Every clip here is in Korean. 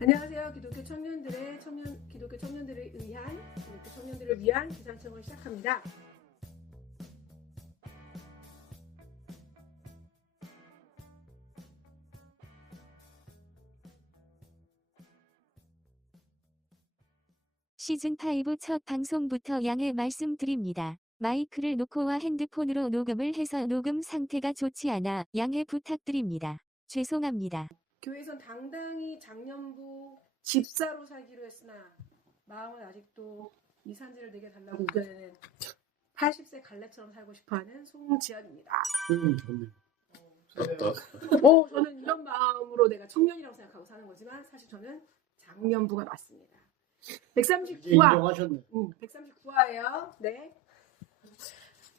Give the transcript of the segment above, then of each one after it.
안녕하세요. 기독교 청년들을 위한 기상청을 시작합니다. 시즌5 첫 방송부터 양해 말씀드립니다. 마이크를 놓고와 핸드폰으로 녹음을 해서 녹음 상태가 좋지 않아 양해 부탁드립니다. 죄송합니다. 교회에선 당당히 작년부 집사로 살기로 했으나 마음은 아직도 이산지를 내게 달라고 우겨내는 80세 갈렙처럼 살고 싶어하는 송지연입니다. 좋네. 저는 이런 마음으로 내가 청년이라고 생각하고 사는 거지만 사실 저는 작년부가 맞습니다. 139화. 인정하셨네. 139화예요. 네.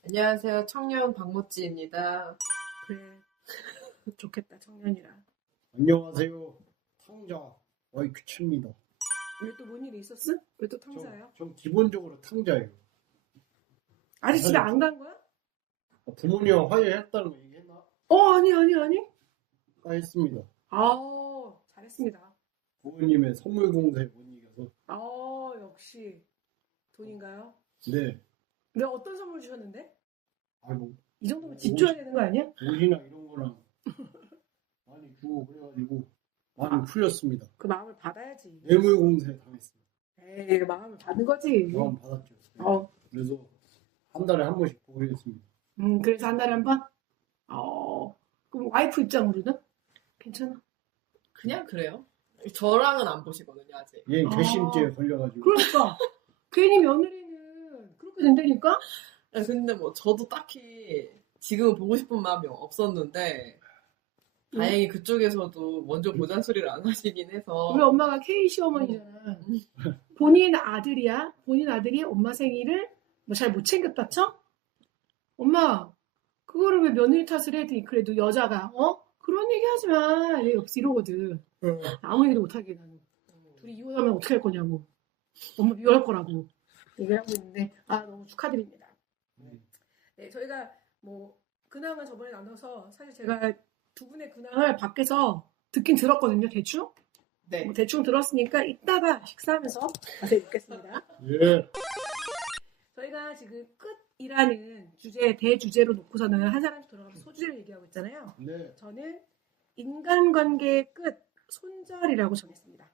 안녕하세요. 청년 박모찌입니다. 그래. 좋겠다. 청년이라. 안녕하세요. 탕자 YQ입니다. 왜 또 뭔 일이 있었어? 왜 또 탕자예요? 전 기본적으로 탕자예요. 아직 집에 안 간 거야? 부모님과 화해했다는 거 얘기했나? 아니. 했습니다. 잘했습니다. 부모님의 선물 공세에 못 이겨서. 역시 돈인가요? 네. 근데 어떤 선물 주셨는데? 아이고. 이 정도면 집 줘야 되는 거 아니야? 옷이나 이런 거랑 많이 주고 그래가지고 많이 풀렸습니다. 그 마음을 받아야지. 뇌물 공세 당했습니다. 에이, 마음을 받은 거지. 마음 받았죠. 그래서 한 달에 한 번씩 보겠습니다. 그래서 한 달에 한 번? 그럼 와이프 입장으로는? 괜찮아? 그냥 그래요. 저랑은 안 보시거든요, 아직. 얘 괘씸죄에 걸려가지고. 그러니까. 괜히 며느리는 그렇게 된다니까? 근데 뭐 저도 딱히 지금은 보고 싶은 마음이 없었는데 다행히 그쪽에서도 먼저 보자는 소리를 안 하시긴 해서. 우리 엄마가 K 시어머니잖아. 본인 아들이 엄마 생일을 뭐 잘 못 챙겼다 쳐? 엄마 그거를 왜 며느리 탓을 해? 그래도 여자가 그런 얘기 하지 마. 얘 없어 이러거든. 아무 얘기도 못하게 나는. 둘이 이혼하면 어떻게 할 거냐고. 엄마 미워할 거라고 얘기하고 있는데 너무 축하드립니다. 네, 저희가 뭐 근황은 저번에 나눠서 사실 제가 두 분의 근황을 밖에서 듣긴 들었거든요. 대충. 네. 뭐 대충 들었으니까 이따가 식사하면서 자세히 듣겠습니다. 예. 저희가 지금 끝이라는 대주제로 놓고서는 한 사람씩 들어가면서 소주제를 얘기하고 있잖아요. 네. 저는 인간관계의 끝, 손절이라고 정했습니다.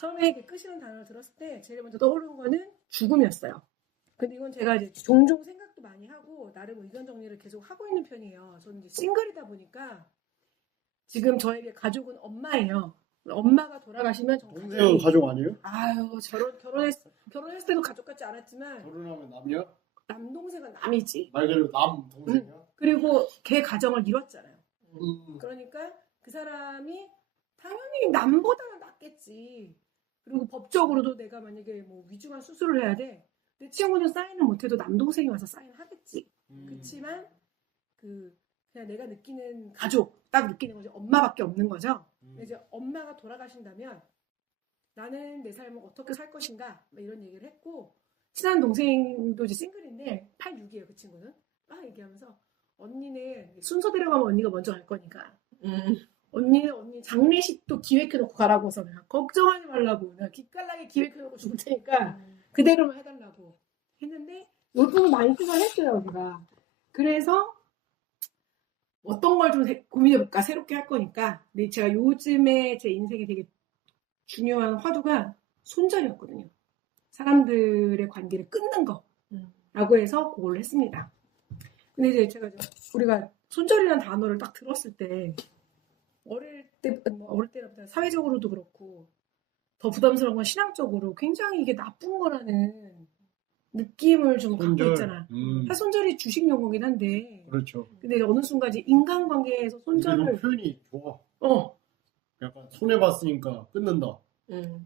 처음에 끝이라는 단어를 들었을 때 제일 먼저 떠오르는 거는 죽음이었어요. 근데 이건 제가 이제 종종 생각도 많이 하고 나름 의견 정리를 계속 하고 있는 편이에요. 저는 이제 싱글이다 보니까 지금 저에게 가족은 엄마예요. 엄마가 돌아가시면 전 동생은 가족 아니에요? 결혼했을 때도 가족 같지 않았지만 결혼하면 남이야? 남동생은 남이지. 말 그대로 남 동생이야? 그리고 걔 가정을 이뤘잖아요. 음. 그러니까 그 사람이 당연히 남보다는 낫겠지. 그리고 법적으로도 내가 만약에 뭐 위중한 수술을 해야 돼. 내 친구는 사인을 못해도 남동생이 와서 사인하겠지. 그렇지만 그냥 내가 느끼는 가족, 딱 느끼는 거죠. 엄마밖에 없는 거죠. 이제 엄마가 돌아가신다면 나는 내 삶을 어떻게 살 것인가 이런 얘기를 했고 친한 동생도 이제 싱글인데 86이에요. 그 친구는 막 얘기하면서 언니는 순서대로 가면 언니가 먼저 갈 거니까 언니 장례식도 기획해놓고 가라고 해서 내가 걱정하지 말라고 내가 기깔나게 기획해놓고 죽을 테니까 그대로만 해달라고 했는데 요즘은 많이 생각했어요. 우리가 그래서 어떤 걸 좀 고민해볼까 새롭게 할 거니까 근데 제가 요즘에 제 인생에 되게 중요한 화두가 손절이었거든요. 사람들의 관계를 끊는 거라고 해서 그걸 했습니다. 근데 이제 우리가 손절이라는 단어를 딱 들었을 때 어릴 때보다 사회적으로도 그렇고 더 부담스러운 건 신앙적으로 굉장히 이게 나쁜 거라는 느낌을 좀 갖고 있잖아. 사실 손절이 주식 용어긴 한데. 그렇죠. 근데 어느 순간 이제 인간관계에서 손절을. 표현이 좋아. 약간 손해 봤으니까 끊는다.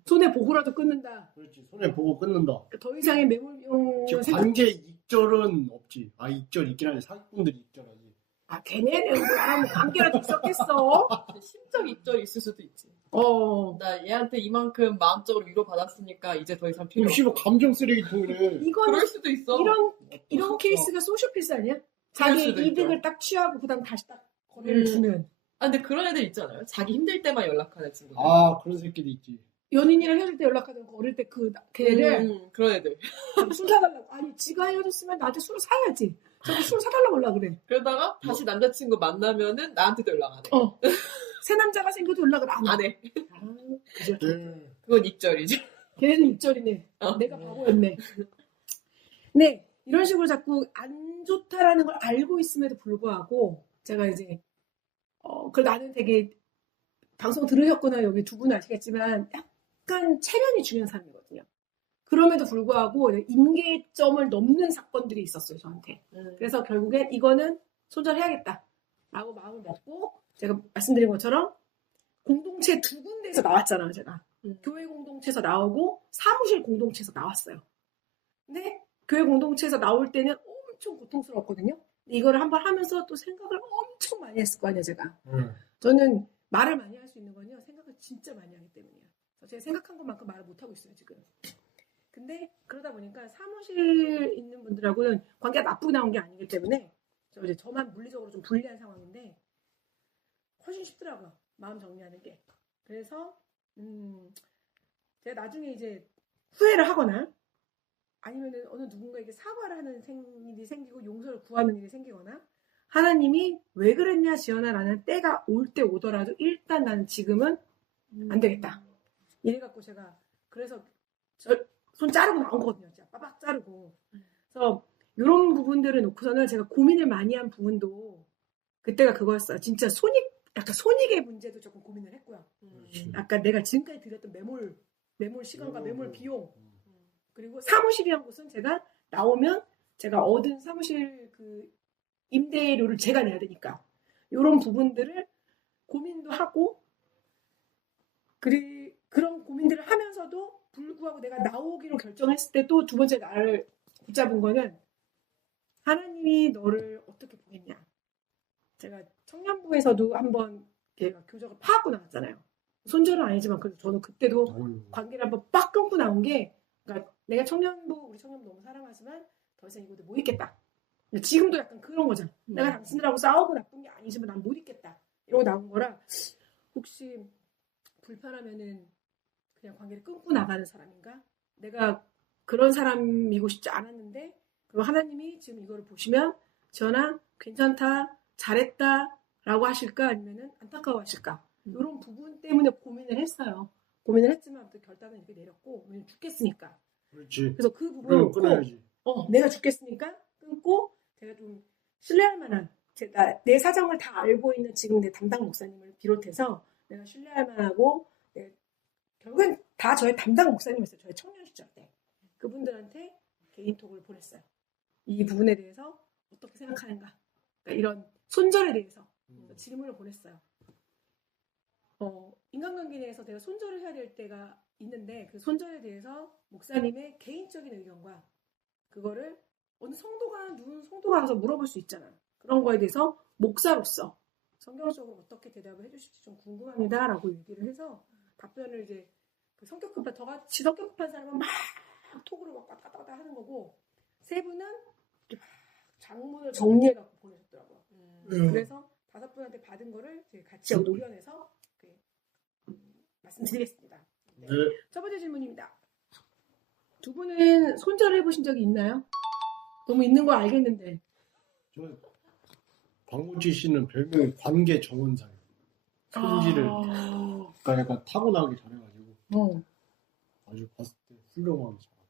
손해 보고라도 끊는다. 그렇지. 손해 보고 끊는다. 더 이상의 매몰용. 관계 익절은 없지. 익절 있긴 하지. 사기꾼들이 익절하지. 걔네는 나랑 관계라도 있었겠어. 심적 입절이 있을 수도 있지. 나 얘한테 이만큼 마음적으로 위로받았으니까 이제 더 이상 필요 없어. 감정 쓰레기통이네. 그럴 수도 있어. 이런 케이스가 소시오패스 아니야? 자기 이득을 딱 취하고 그다음 다시 딱 거래를 주는. 아, 근데 그런 애들 있잖아요. 자기 힘들 때만 연락하는 친구들. 아, 그런 새끼도 있지. 연인이랑 헤어질 때 연락하던 거 어릴 때 걔네들 그런 애들. 술 사달라고. 아니 지가 헤어졌으면 나한테 술 사야지. 저기 술 사달라고 올라 그래. 그러다가 다시 남자친구 만나면은 나한테도 연락 안 해. 새 남자가 생겨도 연락을 안 해. 안 해. 아, 그죠. 그건 익절이죠. 걔네는 입절이네. 내가 바보였네. 네, 이런 식으로 자꾸 안 좋다라는 걸 알고 있음에도 불구하고 제가 이제 그 나는 되게 방송 들으셨거나 여기 두 분 아시겠지만 약간 체면이 중요한 사람이거든요. 그럼에도 불구하고 임계점을 넘는 사건들이 있었어요, 저한테. 그래서 결국엔 이거는 손절해야겠다라고 마음을 먹고 제가 말씀드린 것처럼 공동체 두 군데에서 나왔잖아요, 제가. 교회 공동체에서 나오고 사무실 공동체에서 나왔어요. 근데 교회 공동체에서 나올 때는 엄청 고통스러웠거든요. 이거를 한번 하면서 또 생각을 엄청 많이 했을 거 아니에요, 제가. 저는 말을 많이 할 수 있는 건요, 생각을 진짜 많이 하기 때문이에요. 제가 생각한 것만큼 말을 못하고 있어요, 지금. 근데 그러다 보니까 사무실 있는 분들하고는 관계가 나쁘게 나온 게 아니기 때문에 저만 물리적으로 좀 불리한 상황인데 훨씬 쉽더라고요, 마음 정리하는 게. 그래서 제가 나중에 이제 후회를 하거나 아니면은 어느 누군가에게 사과를 하는 일이 생기고 용서를 구하는 일이 생기거나 하나님이 왜 그랬냐 지연아라는 때가 올 때 오더라도 일단 나는 지금은 안 되겠다. 이래갖고 제가 그래서 손 자르고 나온 거거든요. 진짜 빠박 자르고. 그래서 이런 부분들을 놓고서는 제가 고민을 많이 한 부분도 그때가 그거였어요. 진짜 약간 손익의 문제도 조금 고민을 했고요. 아까 내가 지금까지 드렸던 매몰 시간과 매몰 비용 그리고 사무실이란 곳은 제가 나오면 제가 얻은 사무실 그 임대료를 제가 내야 되니까 이런 부분들을 고민도 하고 그런 고민들을 하면서도 불구하고 내가 나오기로 결정했을 때 또 두 번째 나를 붙잡은 거는 하나님이 너를 어떻게 보겠냐. 제가 청년부에서도 한번 교적을 파악고 나왔잖아요. 손절은 아니지만 그래도 저는 그때도 관계를 한번 빡 끊고 나온 게 그러니까 내가 우리 청년부 너무 사랑하지만 더 이상 이곳에 못 있겠다. 지금도 약간 그런 거죠. 내가 당신들하고 싸우고 나쁜 게 아니지만 난 못 있겠다. 이러고 나온 거라 혹시 불편하면은 그냥 관계를 끊고 나가는 사람인가? 내가 그런 사람이고 싶지 않았는데 그리고 하나님이 지금 이거를 보시면 지연아 괜찮다 잘했다 라고 하실까 아니면은 안타까워 하실까 이런 부분 때문에 고민을 했어요. 고민을 했지만 또 결단은 이렇게 내렸고 왜냐면 죽겠으니까. 그렇지. 그래서 그 부분을 끊어야지. 내가 죽겠으니까 끊고 제가 좀 신뢰할 만한 제가 내 사정을 다 알고 있는 지금 내 담당 목사님을 비롯해서 내가 신뢰할 만하고 결국엔 다 저의 담당 목사님이었어요. 저의 청년 시절 때. 그분들한테 개인톡을 보냈어요. 이 부분에 대해서 어떻게 생각하는가. 그러니까 이런 손절에 대해서 질문을 보냈어요. 인간관계 내에서 내가 손절을 해야 될 때가 있는데 그 손절에 대해서 목사님의 개인적인 의견과 그거를 어느 누군 성도가 와서 물어볼 수 있잖아요. 그런 거에 대해서 목사로서 성경적으로 어떻게 대답을 해주실지 좀 궁금합니다라고 얘기를 해서 답변을 이제 그 성격 급한 저같이 성격 급한 사람은 막 톡으로 막 왔다 갔다 하는 거고 세 분은 이렇게 막 장문을 정리해갖고 보내셨더라고요. 그래서 5분한테 받은 거를 같이 녹여내서 말씀드리겠습니다. 네. 첫 번째 질문입니다. 두 분은 손절을 해보신 적이 있나요? 너무 있는 거 알겠는데. 저 광고지 씨는 별명이 관계 정원사예요. 손질을 그러니까 약간 타고나게 잘해가지고 아주 봤을 때 훌륭하게 잘하고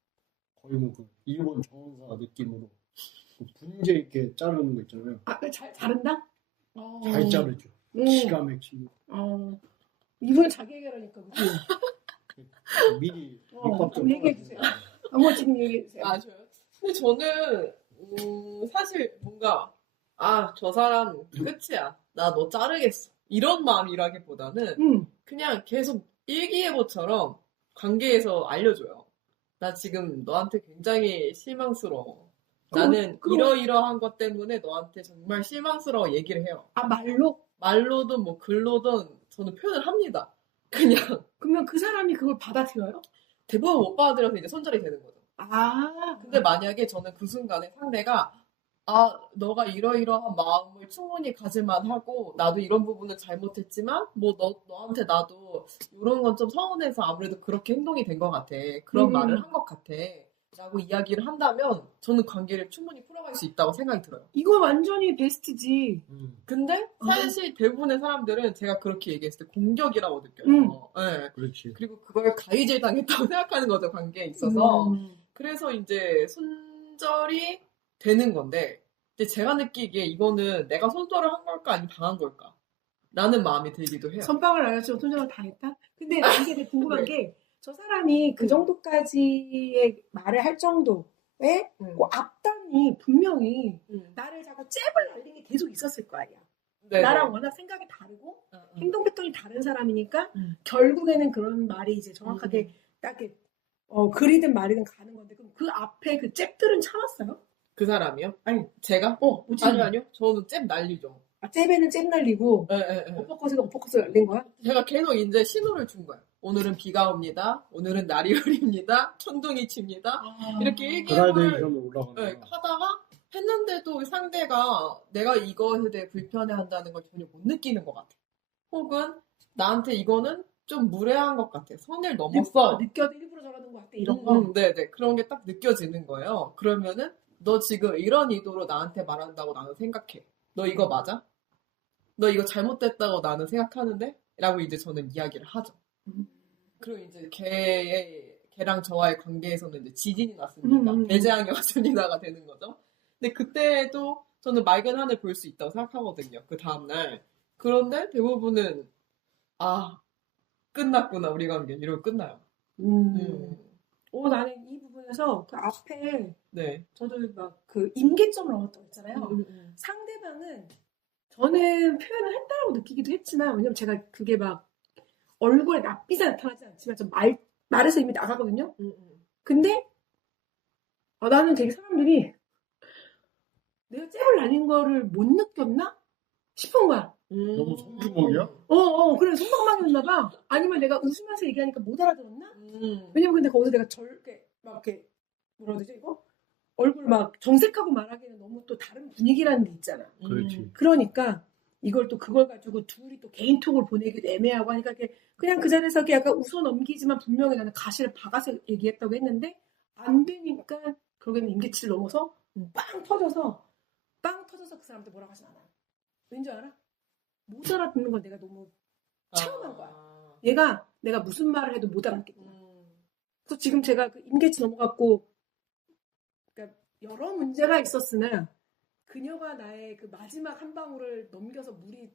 거의 뭐 그 일본 정원사 느낌으로 그 분재 있게 자르는 거 있잖아요. 자른다? 잘 자르죠. 기가 막히고. 이분은 자기 얘기하니까 그치? 미리 좀 얘기해주세요. 지금 얘기해주세요. 아, 저요? 근데 저는 사실 뭔가 저 사람 끝이야. 나 너 자르겠어. 이런 마음이라기보다는 그냥 계속 일기예보처럼 관계에서 알려줘요. 나 지금 너한테 굉장히 실망스러워. 나는 이러이러한 것 때문에 너한테 정말 실망스러워 얘기를 해요. 말로? 말로든 뭐 글로든 저는 표현을 합니다. 그냥. 그러면 그 사람이 그걸 받아들여요? 대부분 못 받아들여서 이제 손절이 되는 거죠. 아. 근데 만약에 저는 그 순간에 상대가 아, 너가 이러이러한 마음을 충분히 가질만 하고, 나도 이런 부분은 잘못했지만, 뭐, 너한테 나도 이런 건 좀 서운해서 아무래도 그렇게 행동이 된 것 같아. 그런 말을 한 것 같아. 라고 이야기를 한다면, 저는 관계를 충분히 풀어갈 수 있다고 생각이 들어요. 이거 완전히 베스트지. 근데 사실 대부분의 사람들은 제가 그렇게 얘기했을 때 공격이라고 느껴요. 네. 그렇지. 그리고 그걸 가해질 당했다고 생각하는 거죠, 관계에 있어서. 그래서 이제 손절이 되는 건데, 근데 제가 느끼기에 이거는 내가 손절을 한 걸까 아니면 당한 걸까? 라는 마음이 들기도 해요. 선빵을 안 했지만 손절을 당했다? 근데 이게 되게 궁금한 네. 게, 저 사람이 그 정도까지의 말을 할 정도의 그 앞단이 분명히 나를 자꾸 잽을 날린 게 계속 있었을 거 아니야. 네네. 나랑 워낙 생각이 다르고 행동 패턴이 다른 사람이니까 음. 결국에는 그런 말이 이제 정확하게 딱 이렇게 글이든 말이든 가는 건데, 그럼 그 앞에 그 잽들은 참았어요? 그 사람이요? 아니, 제가? 아니요. 저는 잽 날리죠. 잽에는 잽 날리고 네. 어퍼컷에는 어퍼컷을 날린 거야? 제가 계속 이제 신호를 준 거예요. 오늘은 비가 옵니다. 오늘은 날이 흐립니다. 천둥이 칩니다. 이렇게 그라데이션으로 일기예보를 올라가는 거. 하다가 했는데도 상대가 내가 이것에 대해 불편해한다는 걸 전혀 못 느끼는 것 같아. 혹은 나한테 이거는 좀 무례한 것 같아. 선을 넘었어. 느껴도 일부러 저러는 것 같아, 이런 거. 네네. 그런 게 딱 느껴지는 거예요. 그러면은 너 지금 이런 의도로 나한테 말한다고 나는 생각해. 너 이거 맞아? 너 이거 잘못됐다고 나는 생각하는데? 라고 이제 저는 이야기를 하죠. 그리고 이제 걔랑 저와의 관계에서는 이제 지진이 났습니다. 대재앙이 왔습니다가 되는 거죠. 근데 그때도 저는 맑은 하늘 볼 수 있다고 생각하거든요. 그 다음날. 그런데 대부분은 끝났구나 우리 관계 이러고 끝나요. 나는 이 부분에서 그 앞에 네. 저도 막 그 임계점을 얻었다고 했잖아요. 상대방은 저는 표현을 했다라고 느끼기도 했지만, 왜냐면 제가 그게 막 얼굴에 낯빛에 나타나지 않지만 좀 말에서 이미 나가거든요. 근데 나는 되게 사람들이 내가 잽을 날린 거를 못 느꼈나 싶은 거야. 너무 손주먹이야? 그래, 손방망이였나 봐. 아니면 내가 웃으면서 얘기하니까 못 알아들었나? 왜냐면 근데 거기서 내가 이렇게 뭐라 그러지 이거? 얼굴 막 정색하고 말하기에는 너무 또 다른 분위기라는 게 있잖아. 그렇지. 그러니까 이걸 또 그걸 가지고 둘이 또 개인톡을 보내기도 애매하고 하니까 그냥 그 자리에서 이렇게 약간 웃어 넘기지만 분명히 나는 가시를 박아서 얘기했다고 했는데, 안 되니까 결국에는 임계치를 넘어서 빵 터져서 그 사람한테 뭐라고 하진 않아. 왠지 알아? 못 알아듣는 걸 내가 너무 체험한 거야. 얘가 내가 무슨 말을 해도 못 알아듣겠구나. 그래서 지금 제가 그 임계치 넘어갔고, 그러니까 여러 문제가 있었으나 그녀가 나의 그 마지막 한 방울을 넘겨서 물이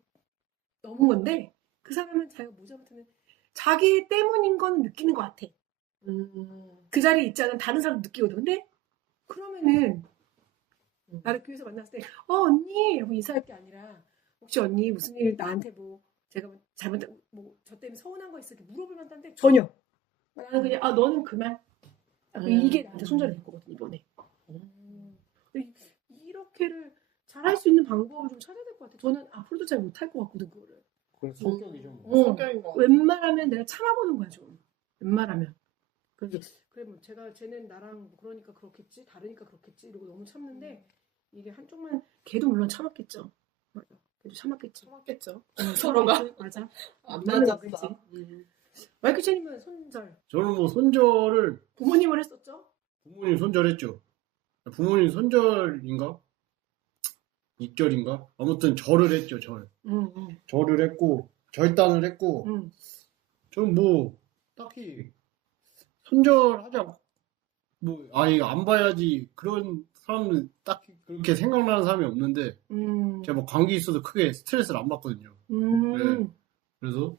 넘은 건데, 그 사람은 자기가 뭐 잘못하면 자기 때문인 건 느끼는 것 같아. 그 자리에 있지 않은 다른 사람도 느끼거든. 근데 그러면은 나를 교회에서 만났을 때 언니 하고 인사할 게 아니라, 혹시 언니 무슨 일 나한테 뭐 제가 저 때문에 서운한 거 있어 이렇게 물어볼 만한데 전혀. 나는 그냥 너는 그만. 이게 나한테 손절이 될 거거든 이번에. 이렇게를 잘할 수 있는 방법을 좀 찾아야 될 것 같아. 저는 앞으로도 잘 못할 것 같거든 그거를. 그건 성격이죠. 성격인 거. 웬만하면 내가 참아보는 거야 좀. 웬만하면. 그래 뭐 쟤는 나랑 그러니까 그렇겠지, 다르니까 그렇겠지 이러고 너무 참는데, 이게 한쪽만 걔도 물론 참았겠죠. 맞아. 걔도 참았겠죠. 서로가. 맞아. 안 나는 맞았어. 그랬지. 마이클 체님은 손절. 저는 뭐 손절을 부모님을 했었죠? 부모님 손절했죠. 부모님 손절인가? 입결인가? 아무튼 절을 했죠. 절을 했고 절단을 했고 저는 뭐 딱히 손절하지 않고 뭐 아예 안 봐야지 그런 사람은 딱히 그렇게 생각나는 사람이 없는데, 제가 뭐 관계에 있어서 크게 스트레스를 안 받거든요. 네. 그래서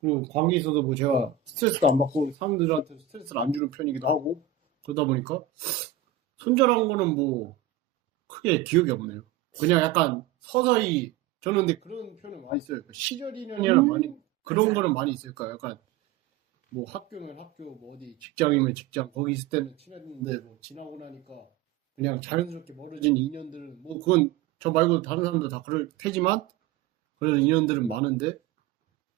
그리고 관계에 있어서 뭐 제가 스트레스도 안 받고 사람들한테 스트레스를 안 주는 편이기도 하고, 그러다 보니까 손절한 거는 뭐 크게 기억이 없네요. 그냥 약간 서서히, 저는 근데 그런 표현을 많이 써요. 시절 인연이나 많이 그런 맞아. 거는 많이 있을까요? 약간 뭐 학교면 학교, 뭐 어디 직장이면 직장, 거기 있을 때는 친했는데 뭐 지나고 나니까 그냥 자연스럽게 멀어진 인연들은 뭐 그건 저 말고 다른 사람도 다 그럴 테지만 그런 인연들은 많은데,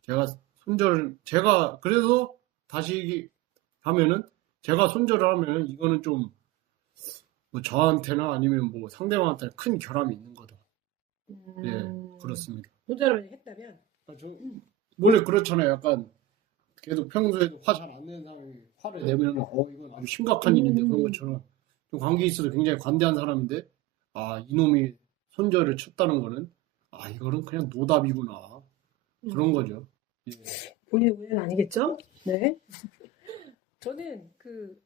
제가 그래서 다시 하면은 제가 손절을 하면은 이거는 좀 뭐 저한테나 아니면 뭐 상대방한테 큰 결함이 있는 거다. 예, 그렇습니다. 손절을 했다면? 원래 그렇잖아요. 약간 계속 평소에도 화 잘 안 내는 사람이 화를 내면 이건 아주 심각한 일인데 그런 것처럼 좀 관계에 있어서 굉장히 관대한 사람인데 이놈이 손절을 쳤다는 거는 이거는 그냥 노답이구나. 그런 거죠. 예. 본인의 오해는 아니겠죠? 네. 저는 그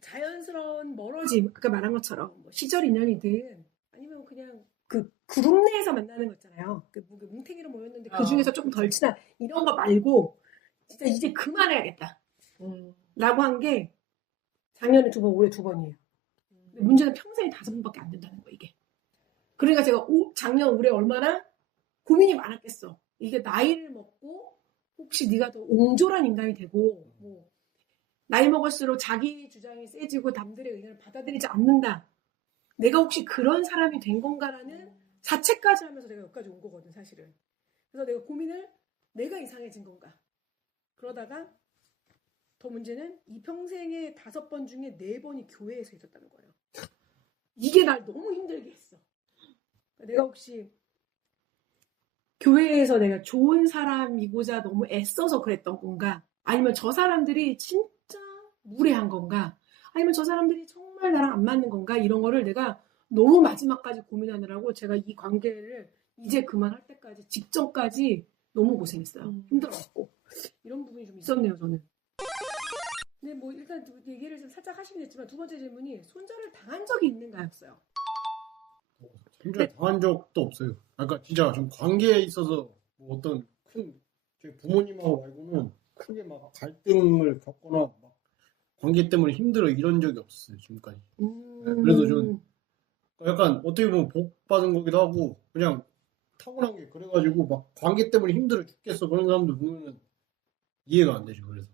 자연스러운 멀어짐, 아까 말한 것처럼 뭐 시절 인연이든 아니면 그냥 그 그룹 내에서 만나는 거 있잖아요. 그 뭉탱이로 모였는데 그 중에서 조금 덜 친한 이런 거 말고 진짜 이제 그만해야겠다. 라고 한 게 작년에 2번, 올해 2번이에요. 근데 문제는 평생에 5번밖에 안 된다는 거 이게. 그러니까 제가 작년, 올해 얼마나 고민이 많았겠어. 이게 나이를 먹고 혹시 네가 더 옹졸한 인간이 되고 뭐 나이 먹을수록 자기 주장이 세지고 남들의 의견을 받아들이지 않는다. 내가 혹시 그런 사람이 된 건가라는 자책까지 하면서 내가 여기까지 온 거거든 사실은. 그래서 내가 고민을 내가 이상해진 건가. 그러다가 더 문제는 이 평생에 5번 중에 4번이 교회에서 있었다는 거예요. 이게 날 너무 힘들게 했어. 내가 혹시 교회에서 내가 좋은 사람이고자 너무 애써서 그랬던 건가? 아니면 저 사람들이 진짜 무례한 건가? 아니면 저 사람들이 정말 나랑 안 맞는 건가? 이런 거를 내가 너무 마지막까지 고민하느라고 제가 이 관계를 이제 그만할 때까지 직전까지 너무 고생했어요. 힘들어갖고. 이런 부분이 좀 있었네요, 저는. 근데 뭐 일단 얘기를 좀 살짝 하시긴 했지만 2번째 질문이 손절을 당한 적이 있는가였어요. 손절 당한 적도 없어요. 그러니까 진짜 좀 관계에 있어서 뭐 어떤 큰 제 부모님하고 말고는 크게 막 갈등을 겪거나 막 관계 때문에 힘들어 이런 적이 없었어요 지금까지. 그래서 좀 약간 어떻게 보면 복 받은 거기도 하고 그냥 타고난 게 그래가지고 막 관계 때문에 힘들어 죽겠어 그런 사람들 보면은 이해가 안 되죠. 그래서.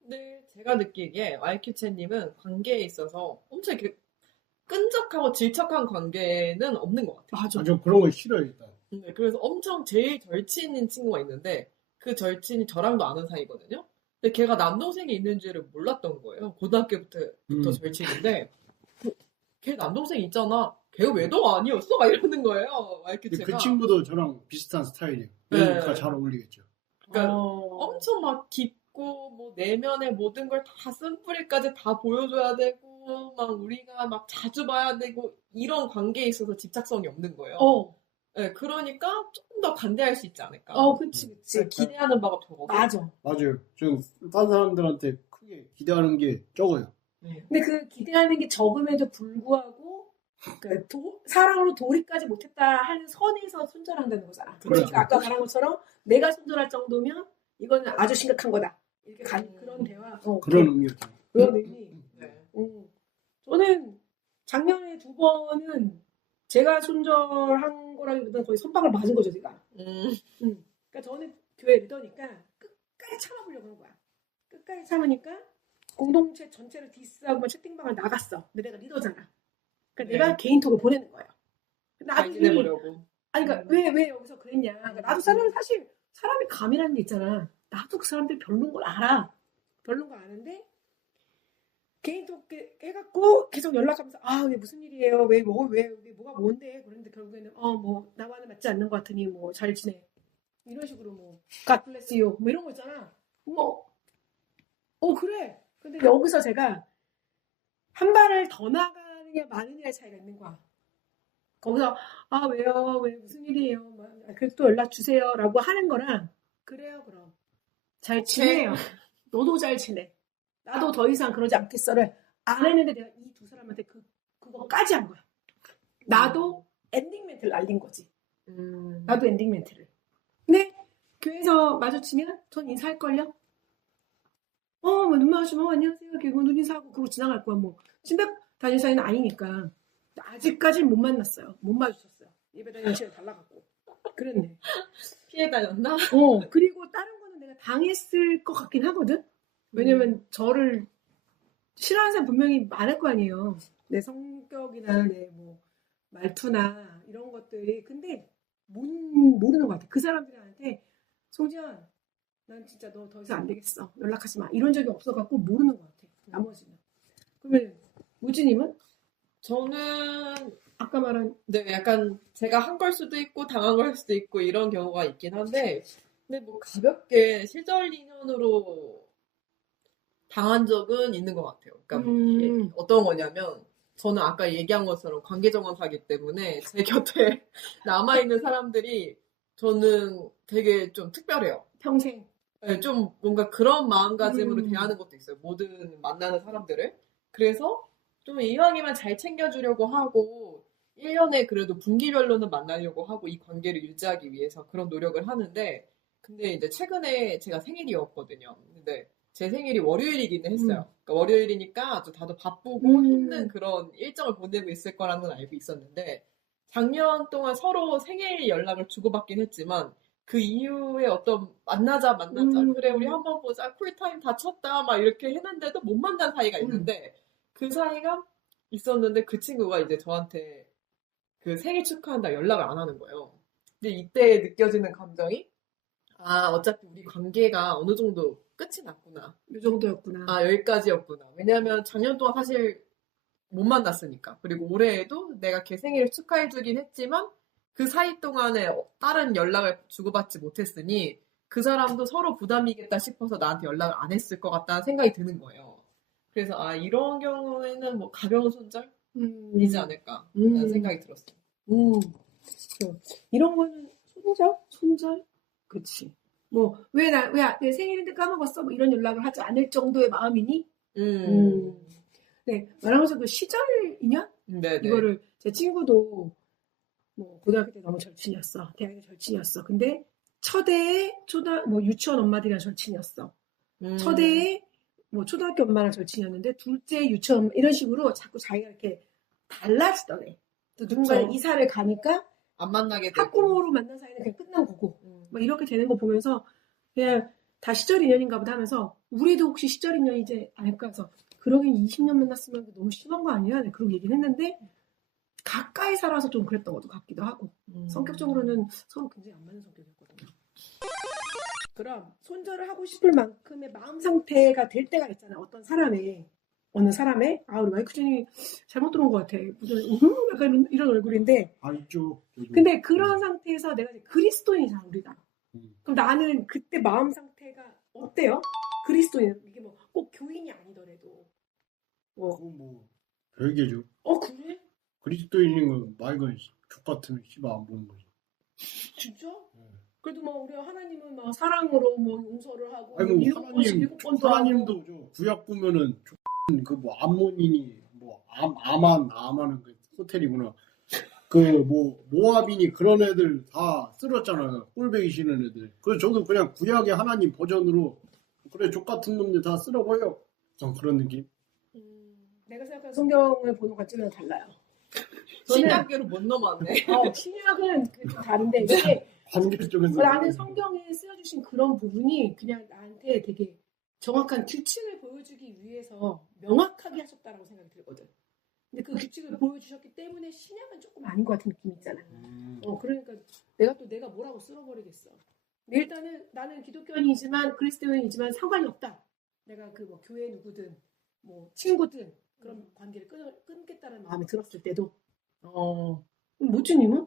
네, 제가 느끼기에 YQ채님은 관계에 있어서 엄청 이렇게 끈적하고 질척한 관계는 없는 것 같아요. 맞아. 저 그런 거 싫어요 일단. 네, 그래서 엄청 제일 절친인 친구가 있는데 그 절친이 저랑도 아는 사이거든요. 근데 걔가 남동생이 있는 줄을 몰랐던 거예요. 고등학교부터 절친인데 걔 남동생 있잖아. 걔가 왜 너 아니었어? 막 이러는 거예요. YQ채가. 그 친구도 저랑 비슷한 스타일이에요. 네. 그러니까 잘 어울리겠죠. 그러니까 엄청 막 깊고 뭐 내면의 모든 걸 다 쓴뿌리까지 다 보여줘야 되고 막 우리가 막 자주 봐야 되고 이런 관계에 있어서 집착성이 없는 거예요. 네, 그러니까 조금 더 관대할 수 있지 않을까. 그치. 기대하는 바가 적어서. 맞아. 맞아요. 좀 다른 사람들한테 크게 기대하는 게 적어요. 근데 그 기대하는 게 적음에도 불구하고 그러니까 사랑으로 도리까지 못했다 하는 선에서 손절한다는 거잖아. 그러니까 그렇죠. 아까 말한 것처럼 내가 손절할 정도면 이거는 아주 심각한 거다. 이렇게 가는 그런 대화. 그런 의미였죠. 그런 의미. 네. 저는 작년에 2번은 제가 손절한 거라기보다는 거의 선빵을 맞은 거죠, 제가. 그러니까 저는 교회 리더니까 끝까지 참아보려고 한 거야. 끝까지 참으니까 공동체 전체를 디스하고 막 채팅방을 나갔어. 근데 내가 리더잖아. 그러니까 내가 개인톡을 보내는 거예요. 나도 해보려고. 아니 그러니까 왜 여기서 그랬냐. 그러니까 나도 사실 사람이 감이라는 게 있잖아. 나도 그 사람들 별론 걸 알아. 별론 걸 아는데 개인톡 해갖고 계속 연락하면서 왜 무슨 일이에요? 왜 뭐가 뭔데? 그런데 결국에는 뭐 나와는 맞지 않는 것 같으니 뭐 잘 지내. 이런 식으로 뭐 God bless you 뭐 이런 거 있잖아. 그래. 근데 여기서 제가 한 발을 더 나가느냐 마느냐의 차이가 있는 거야. 거기서 왜요? 왜 무슨 일이에요? 그래도 또 연락 주세요라고 하는 거랑 그래요 그럼 잘 지내요. 너도 잘 지내. 나도 더 이상 그러지 않겠어를 안 했는데 내가 이 2사람한테 그거까지 한 거야. 나도 엔딩 멘트를 날린 거지. 나도 엔딩 멘트를. 근데 교회에서 마주치면 전 인사할걸요? 뭐 눈 마주치면 안녕하세요. 그리고 눈 인사하고 그러고 지나갈 거야. 뭐 신백 다닐 사이는 아니니까. 아직까지는 못 만났어요. 못 마주쳤어요. 예배 다니는 시간이 달라갖고. 그랬네. 피해 다녔나? 그리고 다른 거는 내가 당했을 것 같긴 하거든? 왜냐면 저를 싫어하는 사람 분명히 많을 거 아니에요. 내 성격이나 내 뭐 말투나 이런 것들이. 근데 모르는 것 같아. 그 사람들한테 송지연 난 진짜 너 더 이상 안 되겠어. 연락하지 마. 이런 적이 없어갖고 모르는 것 같아. 나머지는. 그러면 우진님은? 저는 아까 말한 네, 약간 제가 한 걸 수도 있고 당한 걸 수도 있고 이런 경우가 있긴 한데, 근데 뭐 가볍게 실절 인연으로 당한 적은 있는 것 같아요. 그러니까 이게 어떤 거냐면 저는 아까 얘기한 것처럼 관계정원사기 때문에 제 곁에 남아있는 사람들이 저는 되게 좀 특별해요. 평생. 네, 좀 뭔가 그런 마음가짐으로 대하는 것도 있어요. 모든 만나는 사람들을. 그래서 좀 이왕이면 잘 챙겨주려고 하고 1년에 그래도 분기별로는 만나려고 하고 이 관계를 유지하기 위해서 그런 노력을 하는데, 근데 이제 최근에 제가 생일이었거든요. 근데 제 생일이 월요일이기는 했어요. 그러니까 월요일이니까 아주 다들 바쁘고 힘든 그런 일정을 보내고 있을 거라는 건 알고 있었는데, 작년 동안 서로 생일 연락을 주고받긴 했지만 그 이후에 어떤 만나자 그래 우리 한번 보자 쿨타임 다 쳤다 막 이렇게 했는데도 못 만난 사이가 있는데, 그 사이가 있었는데 그 친구가 이제 저한테 그 생일 축하한다 연락을 안 하는 거예요. 근데 이때 느껴지는 감정이, 아 어차피 우리 관계가 어느 정도 끝이 났구나. 이 정도였구나. 아 여기까지였구나. 왜냐면 작년 동안 사실 못 만났으니까. 그리고 올해에도 내가 걔 생일을 축하해주긴 했지만 그 사이 동안에 다른 연락을 주고받지 못했으니 그 사람도 서로 부담이겠다 싶어서 나한테 연락을 안 했을 것 같다는 생각이 드는 거예요. 그래서 아 이런 경우에는 뭐 가벼운 손절이지 않을까 라는 생각이 들었어요. 이런 거는 손절? 그치. 뭐 왜 내 생일인데 까먹었어? 뭐 이런 연락을 하지 않을 정도의 마음이니? 네, 말하면서 그 시절 인연? 네네. 이거를 제 친구도 뭐 고등학교 때 너무 절친이었어. 대학교 때 절친이었어. 근데 첫해에 뭐 유치원 엄마들이랑 절친이었어. 첫해에 뭐 초등학교 엄마랑 절친이었는데 둘째 유치원 이런 식으로 자꾸 자기가 이렇게 달라지더래. 또 누군가 이사를 가니까 안 만나게 되고 학부모로 만난 사이는 그냥 끝난 거고 막 이렇게 되는 거 보면서 그냥 다 시절 인연인가 보다 하면서 우리도 혹시 시절 인연이지 않을까 해서 그러긴 20년 만났으면 너무 심한 거 아니야? 네, 그런 얘기를 했는데 가까이 살아서 좀 그랬던 것도 같기도 하고 성격적으로는 서로 굉장히 안 맞는 성격이었거든요. 그럼 손절을 하고 싶을 만큼의 마음 상태가 될 때가 있잖아요. 어느 사람의 우리 마이크준이 잘못 들어온 것 같아. 무슨 약간 이런 얼굴인데. 있죠. 근데 그런 상태에서 내가 이제 그리스도인이잖아 우리가. 그럼 나는 그때 마음 상태가 어때요? 그리스도인 이게 뭐 꼭 교인이 아니더라도. 뭐 별개죠. 그래? 그리스도인인 건 말과 족 같으면 씨발 안 보는 거지. 진짜? 그래도 뭐 우리 하나님은 막 사랑으로 뭐 용서를 하고 아니, 뭐 7번씩 7번도 하나님도 저 구약 보면은 그 뭐 암몬이니 뭐 아마는 그 호텔이구나. 그 뭐 모압이니 그런 애들 다 쓸었잖아요. 꼴배기 싫은 애들. 그래서 저도 그냥 구약의 하나님 버전으로 그래 족 같은 놈들 다 쓸어버려. 전 그런 느낌. 내가 생각하는 성경을 보는 관점이랑 달라요. 신약계로 못 넘어왔네. 신약은 좀 다른데 이게 관계적인 나는 성경에 쓰여주신 그런 부분이 그냥 나한테 되게 정확한 규칙을 보여주기 위해서 명확하게 하셨다라고 생각이 들거든. 근데 그 규칙을 보여주셨기 때문에 신약은 조금 아닌 것 같은 느낌이 있잖아. 그러니까 내가 뭐라고 쓸어버리겠어. 근데 일단은 나는 기독교인이지만 그리스도인이지만 상관이 없다. 내가 그 뭐 교회 누구든 뭐 친구든 그런 관계를 끊겠다는 마음이 들었을 때도. 모찌님은?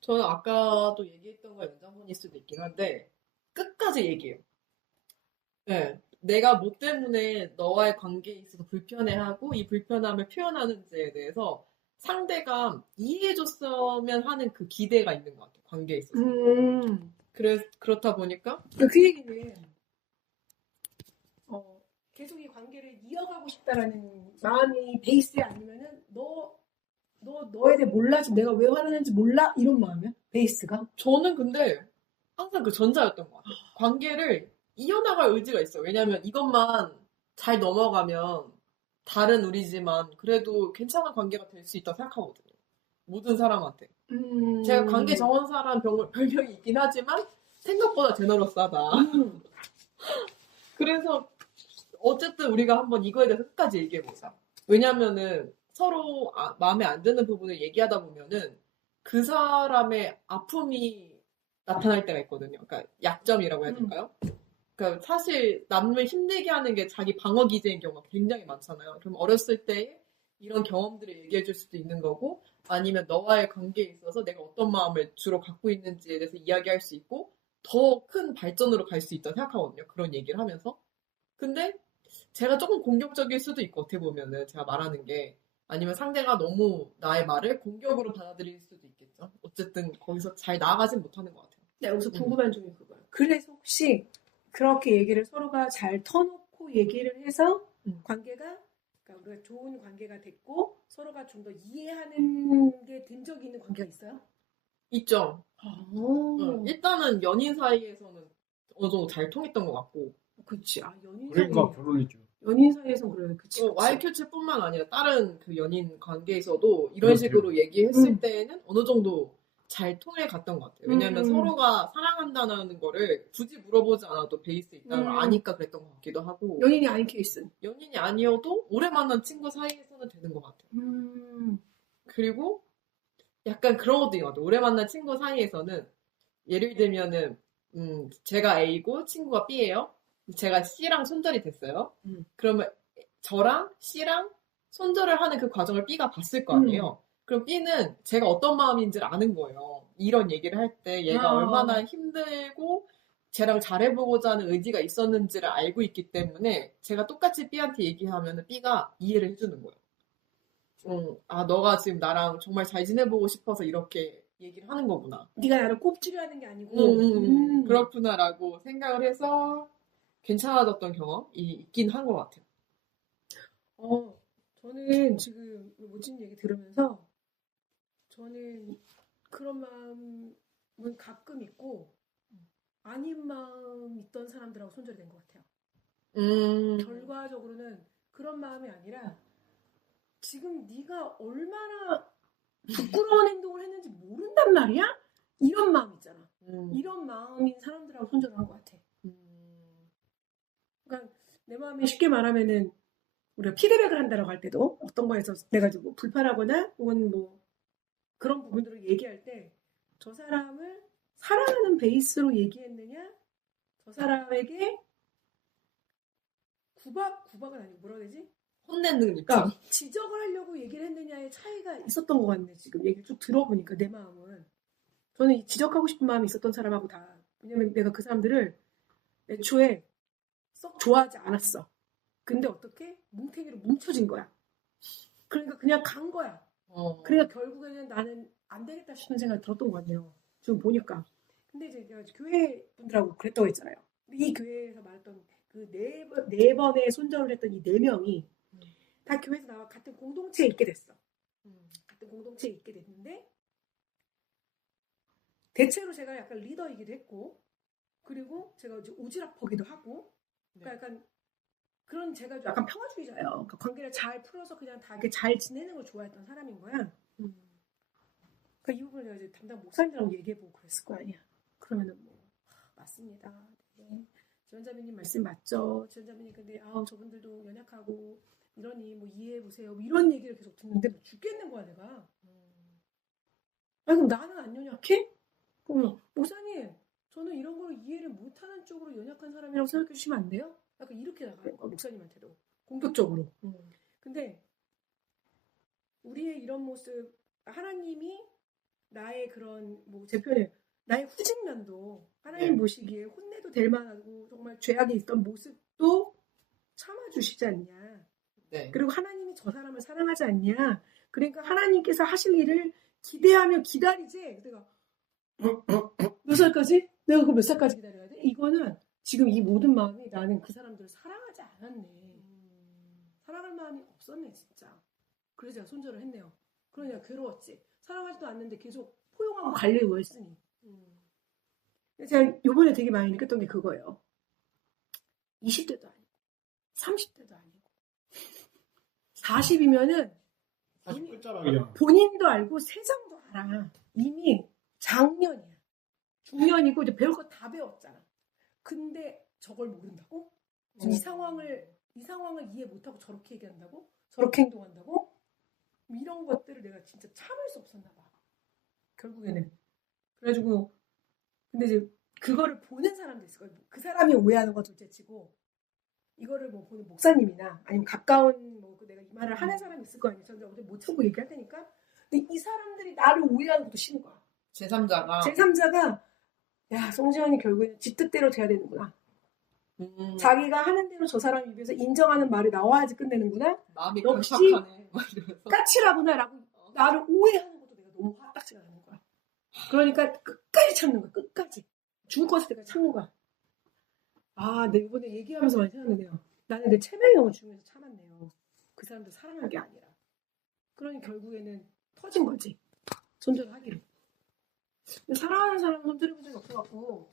저는 아까도 얘기했던 거 연장선일 수도 있긴 한데 끝까지 얘기해요. 네, 내가 뭐 때문에 너와의 관계에 있어서 불편해하고 이 불편함을 표현하는지에 대해서 상대가 이해해줬으면 하는 그 기대가 있는 것 같아요. 관계에 있어서. 그렇다 보니까 그 얘기는 계속 이 관계를 이어가고 싶다라는 마음이 베이스에 아니면은 너에 대해 몰라? 지금 내가 왜 화나는지 몰라? 이런 마음이야? 베이스가? 저는 근데 항상 그 전자였던 것 같아요. 관계를 이어나갈 의지가 있어요. 왜냐면 이것만 잘 넘어가면 다른 우리지만 그래도 괜찮은 관계가 될 수 있다고 생각하거든요. 모든 사람한테. 제가 관계 정원사라는 별명이 있긴 하지만 생각보다 제너러스하다. 그래서 어쨌든 우리가 한번 이거에 대해서 끝까지 얘기해보자. 왜냐면은 서로 마음에 안 드는 부분을 얘기하다 보면은 그 사람의 아픔이 나타날 때가 있거든요. 그러니까 약점이라고 해야 될까요? 그러니까 사실 남을 힘들게 하는 게 자기 방어 기제인 경우가 굉장히 많잖아요. 그럼 어렸을 때 이런 경험들을 얘기해 줄 수도 있는 거고, 아니면 너와의 관계에 있어서 내가 어떤 마음을 주로 갖고 있는지에 대해서 이야기할 수 있고, 더 큰 발전으로 갈 수 있다고 생각하거든요. 그런 얘기를 하면서. 근데 제가 조금 공격적일 수도 있고, 어떻게 보면은 제가 말하는 게, 아니면 상대가 너무 나의 말을 공격으로 받아들일 수도 있겠죠. 어쨌든 거기서 잘 나아가진 못하는 것 같아요. 네, 여기서 궁금한 점이 그거예요. 그래서 혹시 그렇게 얘기를 서로가 잘 터놓고 얘기를 해서 관계가, 그러니까 우리가 좋은 관계가 됐고 서로가 좀 더 이해하는 게 된 적이 있는 관계가 있어요? 있죠. 오. 일단은 연인 사이에서는 어느 정도 잘 통했던 것 같고. 그치. 아, 연인 그러니까 사이. 결혼했죠. 연인 사이에서 그래요. 그치. YQ체뿐만 아니라 다른 그 연인 관계에서도 이런 그렇대요. 식으로 얘기했을 때는 어느 정도 잘 통해 갔던 것 같아요. 왜냐하면 음. 서로가 사랑한다는 거를 굳이 물어보지 않아도 베이스에 있다는 걸 아니까 그랬던 것 같기도 하고. 연인이 아닌 케이스는. 연인이 아니어도 오래 만난 친구 사이에서는 되는 것 같아요. 그리고 약간 그런 것도 있는 것 같아요. 오래 만난 친구 사이에서는 예를 들면은 제가 A고 친구가 B예요. 제가 C랑 손절이 됐어요. 그러면 저랑 C랑 손절을 하는 그 과정을 B가 봤을 거 아니에요. 그럼 B는 제가 어떤 마음인지를 아는 거예요. 이런 얘기를 할 때 얘가 얼마나 힘들고 쟤랑 잘해보고자 하는 의지가 있었는지를 알고 있기 때문에 제가 똑같이 B한테 얘기하면 B가 이해를 해주는 거예요. 아, 너가 지금 나랑 정말 잘 지내보고 싶어서 이렇게 얘기를 하는 거구나. 네가 나를 꼽주려 하는 게 아니고. 그렇구나라고 생각을 해서 괜찮아졌던 경험이 있긴 한 것 같아요. 저는 지금 모진 얘기 들으면서 저는 그런 마음은 가끔 있고 아닌 마음 있던 사람들하고 손절이 된 것 같아요. 결과적으로는 그런 마음이 아니라 지금 네가 얼마나 부끄러운 행동을 했는지 모른단 말이야? 이런 마음 있잖아. 이런 마음인 사람들하고 손절을 한 것 같아. 그러니까 내 마음이 쉽게 말하면은 우리가 피드백을 한다라고 할 때도 어떤 거에서 내가 좀 불편하거나 혹은 뭐 그런 부분들을 얘기할 때 저 사람을 사랑하는 베이스로 얘기했느냐, 저 사람에게 구박은 아니고 뭐라 해야 되지? 혼내는 입장. 그러니까 지적을 하려고 얘기를 했느냐의 차이가 있었던 것 같네. 지금 얘기를 쭉 들어보니까 내 마음은. 저는 이 지적하고 싶은 마음이 있었던 사람하고 다. 왜냐면 내가 그 사람들을 애초에 썩 좋아하지 않았어. 근데 어떻게? 뭉탱이로 뭉쳐진 거야. 그러니까 그냥 간 거야. 그러니까 결국에는 나는 안 되겠다 싶은 생각이 들었던 것 같네요. 지금 보니까. 근데 이제 내가 교회 분들하고 그랬다고 했잖아요. 이 교회에서 말했던 그 네 번의 손절을 했던 이 4명이 다 교회에서 나와 같은 공동체에 있게 됐어. 같은 공동체에 있게 됐는데 대체로 제가 약간 리더이기도 했고 그리고 제가 이제 오지랖하기도 하고 그러니까 약간 그런 제가 약간 평화주의자예요. 그러니까 관계를 잘 풀어서 그냥 다 이렇게 잘 지내는 걸 좋아했던 사람인 거야. 그러니까 이 부분을 내가 이제 담당 목사님들하고 얘기해보고 그랬을 거 아니야. 그러면은 뭐 맞습니다. 네. 지원자매님 말씀 맞죠. 지원자매님 근데 저분들도 연약하고 이러니 뭐 이해해보세요. 뭐 이런 얘기를 계속 듣는데 뭐 죽겠는 거야 내가. 아니 그럼 나는 안 연약해? 그럼 목사님 저는 이런 걸 이해를 못하는 쪽으로 연약한 사람이라고 생각해 주시면 안 돼요? 약간 이렇게 나가는 거야 목사님한테도 공격적으로. 근데 우리의 이런 모습 하나님이 나의 그런 뭐 제 표현에 나의 후진면도 하나님 보시기에 혼내도 될 만하고 정말 죄악이 있던 모습도 참아주시지 않냐. 그리고 하나님이 저 사람을 사랑하지 않냐. 그러니까 하나님께서 하실 일을 기대하며 기다리지. 내가 몇 살까지? 내가 그 몇 살까지 기다려야 돼? 이거는 지금 이 모든 마음이 나는 그 사람들을 사랑하지 않았네. 사랑할 마음이 없었네 진짜. 그래서 제가 손절을 했네요. 그러냐 괴로웠지. 사랑하지도 않는데 계속 포용하고 가려고 했으니. 제가 요번에 되게 많이 느꼈던 게 그거예요. 20대도 아니고 30대도 아니고 40이면은 본인도 알고 세상도 알아. 이미 장년이야. 중년이고 이제 배울 거 다 배웠잖아. 근데 저걸 모른다고? 이 상황을 이해 못하고 저렇게 얘기한다고? 저렇게 행동한다고? 이런 것들을 내가 진짜 참을 수 없었나 봐. 결국에는. 그래가지고 근데 이제 그거를 보는 사람도 있을 거야. 그 사람이 오해하는 건 둘째치고 이거를 뭐 보는 목사님이나 아니면 가까운 뭐 내가 이 말을 하는 사람이 있을 거 아니에요. 저는 어제 못 참고 얘기할 테니까. 근데 이 사람들이 나를 오해하는 것도 싫은 거야. 제3자가 야, 송지현이 결국에는 지 뜻대로 돼야 되는구나. 자기가 하는 대로 저 사람 입에서 인정하는 말이 나와야지 끝내는구나. 마음이 역시 강팍하네. 까칠하구나라고 나를 오해하는 것도 내가 너무 화딱지가 나는 거야. 그러니까 끝까지 참는 거야. 끝까지. 죽을 것 같을 때까지 참는 거야. 아, 내가 이번에 얘기하면서 많이 생각나네요. 나는 내 체면이 너무 중요해서 참았네요. 그 사람들 사랑한 게 아니라. 그러니 결국에는 터진 거지. 손절을 하기로. 근데 사랑하는 사람은 손절해본 적이 없어갖고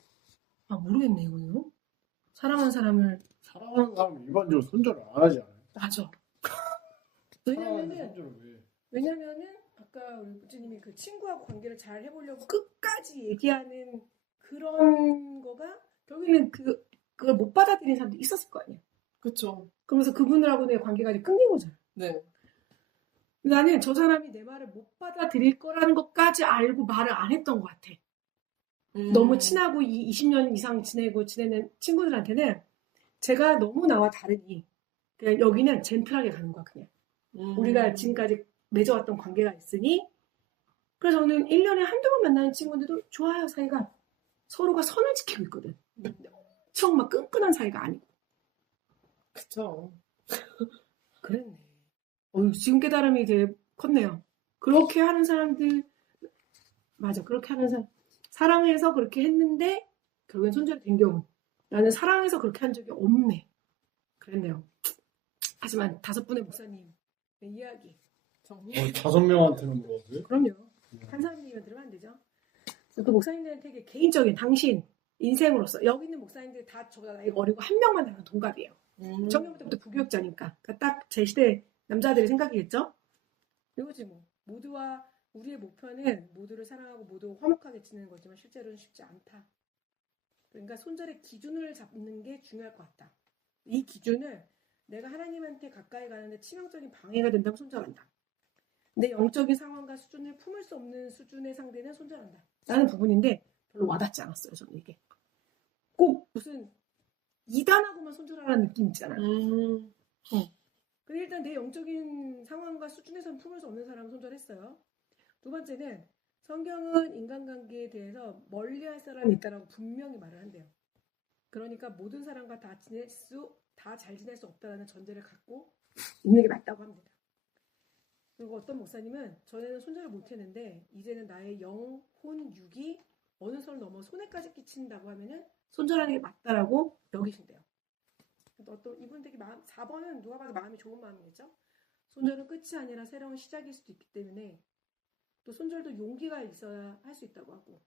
모르겠네 이거는. 사랑하는 사람은 일반적으로 손절을 안 하지 않아요? 맞아. 왜냐면은 아까 우리 부지님이 그 친구하고 관계를 잘 해보려고 끝까지 얘기하는 그런 거가 결국에는 그걸 못 받아들이는 사람도 있었을 거 아니야. 그쵸. 그러면서 그분들하고 내 관계가 이제 끊긴 거잖아. 네. 나는 저 사람이 내 말을 못 받아들일 거라는 것까지 알고 말을 안 했던 것 같아. 너무 친하고 20년 이상 지내는 친구들한테는 제가 너무 나와 다르니 그냥 여기는 젠틀하게 가는 거야 그냥. 우리가 지금까지 맺어왔던 관계가 있으니 그래서 저는 1년에 한두 번 만나는 친구들도 좋아요 사이가. 서로가 선을 지키고 있거든. 엄청 막 끈끈한 사이가 아니고. 그쵸. 그랬네. 지금 깨달음이 되게 컸네요. 그렇게 하는 사람들 맞아. 그렇게 하는 사람 사랑해서 그렇게 했는데 결국엔 손절이 된 경우 나는 사랑해서 그렇게 한 적이 없네. 그랬네요. 하지만 5분의 목사님의 이야기 정리. 5명한테는 물어봤어요? 그럼요. 한 사람들이면 들으면 안 되죠. 그 목사님들은 되게 개인적인 당신 인생으로서 여기 있는 목사님들 다 저보다 나이가 어리고 한 명만 나랑 동갑이에요. 청년부 때부터 부교육자니까 그러니까 딱 제 시대 남자들의 생각이겠죠. 이거지 뭐. 모두와 우리의 목표는 모두를 사랑하고 모두 화목하게 지내는 거지만 실제로는 쉽지 않다. 그러니까 손절의 기준을 잡는 게 중요할 것 같다. 이 기준을 내가 하나님한테 가까이 가는데 치명적인 방해가 된다면 손절한다. 내 영적인 상황과 수준을 품을 수 없는 수준의 상대는 손절한다. 라는 부분인데 별로 와닿지 않았어요. 저는 이게. 꼭 무슨 이단하고만 손절하라는 느낌 있잖아요. 근데 일단 내 영적인 상황과 수준에서는 품을 수 없는 사람은 손절했어요. 두 번째는 성경은 인간관계에 대해서 멀리할 사람이 있다라고 분명히 말을 한대요. 그러니까 모든 사람과 다 잘 지낼 수 없다라는 전제를 갖고 있는 게 맞다고 합니다. 그리고 어떤 목사님은 전에는 손절을 못했는데 이제는 나의 영, 혼, 육이 어느 선을 넘어 손해까지 끼친다고 하면은 손절하는 게 맞다라고 여기신대요. 어떤 이분 되게 4번은 누가 봐도 마음이 좋은 마음이겠죠. 손절은 끝이 아니라 새로운 시작일 수도 있기 때문에 또 손절도 용기가 있어야 할 수 있다고 하고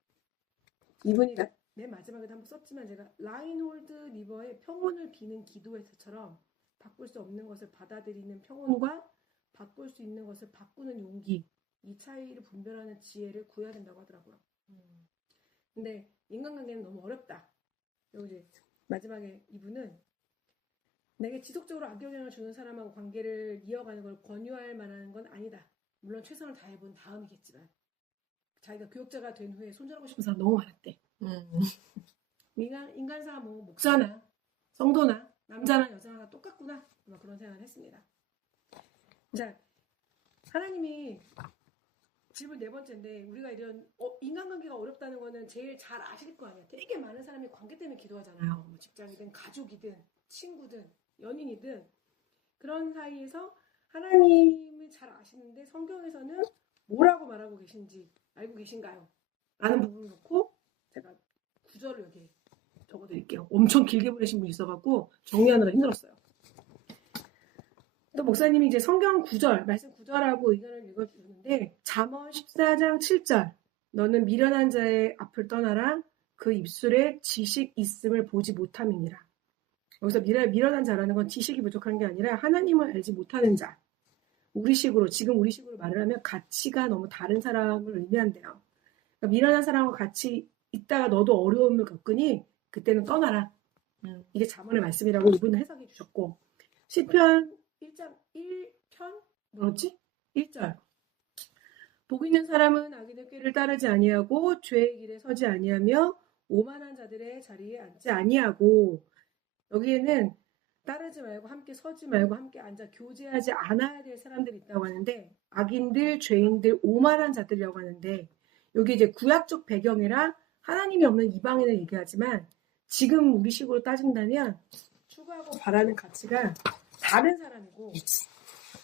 이분이 맨 마지막에도 한번 썼지만 제가 라인홀드 리버의 평온을 비는 기도에서처럼 바꿀 수 없는 것을 받아들이는 평온과 바꿀 수 있는 것을 바꾸는 용기 이 차이를 분별하는 지혜를 구해야 된다고 하더라고요. 근데 인간관계는 너무 어렵다. 그리고 이제 마지막에 이분은 내게 지속적으로 악영향을 주는 사람하고 관계를 이어가는 걸 권유할 만한 건 아니다. 물론 최선을 다해본 다음이겠지만 자기가 교육자가 된 후에 손절하고 싶은 사람 너무 많았대. 인간사 뭐 목사나 성도나 남자나 여자나 똑같구나. 그런 생각을 했습니다. 자, 하나님이 질문 4번째인데 우리가 이런 인간관계가 어렵다는 거는 제일 잘 아실 거 아니야. 되게 많은 사람이 관계 때문에 기도하잖아요. 뭐 직장이든 가족이든 친구든 연인이든 그런 사이에서 하나님을 잘 아시는데 성경에서는 뭐라고 말하고 계신지 알고 계신가요? 라는 부분을 놓고 제가 구절을 여기 적어드릴게요. 엄청 길게 보내신 분이 있어갖고 정리하느라 힘들었어요. 또 목사님이 이제 성경 구절, 말씀 구절하고 의견을 읽어주는데 잠언 14장 7절 너는 미련한 자의 앞을 떠나라 그 입술에 지식 있음을 보지 못함이니라. 여기서 미련한 자라는 건 지식이 부족한 게 아니라 하나님을 알지 못하는 자. 지금 우리식으로 말을 하면 가치가 너무 다른 사람을 의미한대요. 그러니까 미련한 사람과 같이 있다가 너도 어려움을 겪으니 그때는 떠나라. 이게 잠언의 말씀이라고 이분은 해석해 주셨고 시편 1장 1편 뭐였지? 1절 복 있는 사람은 악인의 꾀를 따르지 아니하고 죄의 길에 서지 아니하며 오만한 자들의 자리에 앉지 아니하고 여기에는 따르지 말고 함께 서지 말고 함께 앉아 교제하지 않아야 될 사람들이 있다고 하는데 악인들, 죄인들, 오만한 자들이라고 하는데 여기 이제 구약적 배경이라 하나님이 없는 이방인을 얘기하지만 지금 우리식으로 따진다면 추구하고 바라는 가치가 다른 사람이고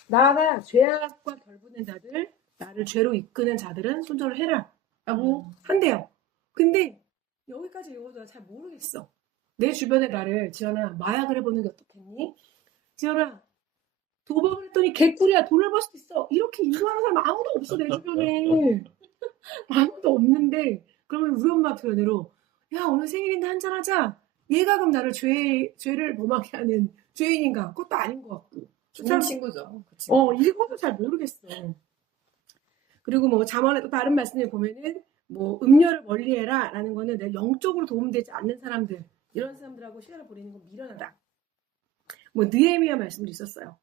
나가 죄악과 결부된 자들, 나를 죄로 이끄는 자들은 손절을 해라 라고 한대요. 근데 여기까지 읽어도 잘 모르겠어. 내 주변에 나를 지연아 마약을 해보는 게 어떻겠니? 지연아 도박을 했더니 개꿀이야 돈을 벌 수도 있어. 이렇게 인도하는 사람 아무도 없어 내 주변에. 아무도 없는데 그러면 우리 엄마 표현으로 야 오늘 생일인데 한잔하자. 얘가 그럼 나를 죄를 범하게 하는 죄인인가? 그것도 아닌 것 같고. 좋은 친구죠. 그 읽어도 잘 모르겠어. 그리고 뭐 잠언에 또 다른 말씀을 보면은 뭐 음료를 멀리해라 라는 거는 내가 영적으로 도움되지 않는 사람들 이런 사람들하고 시간을 보내는 건 미련하다. 뭐 느헤미야 말씀도 있었어요.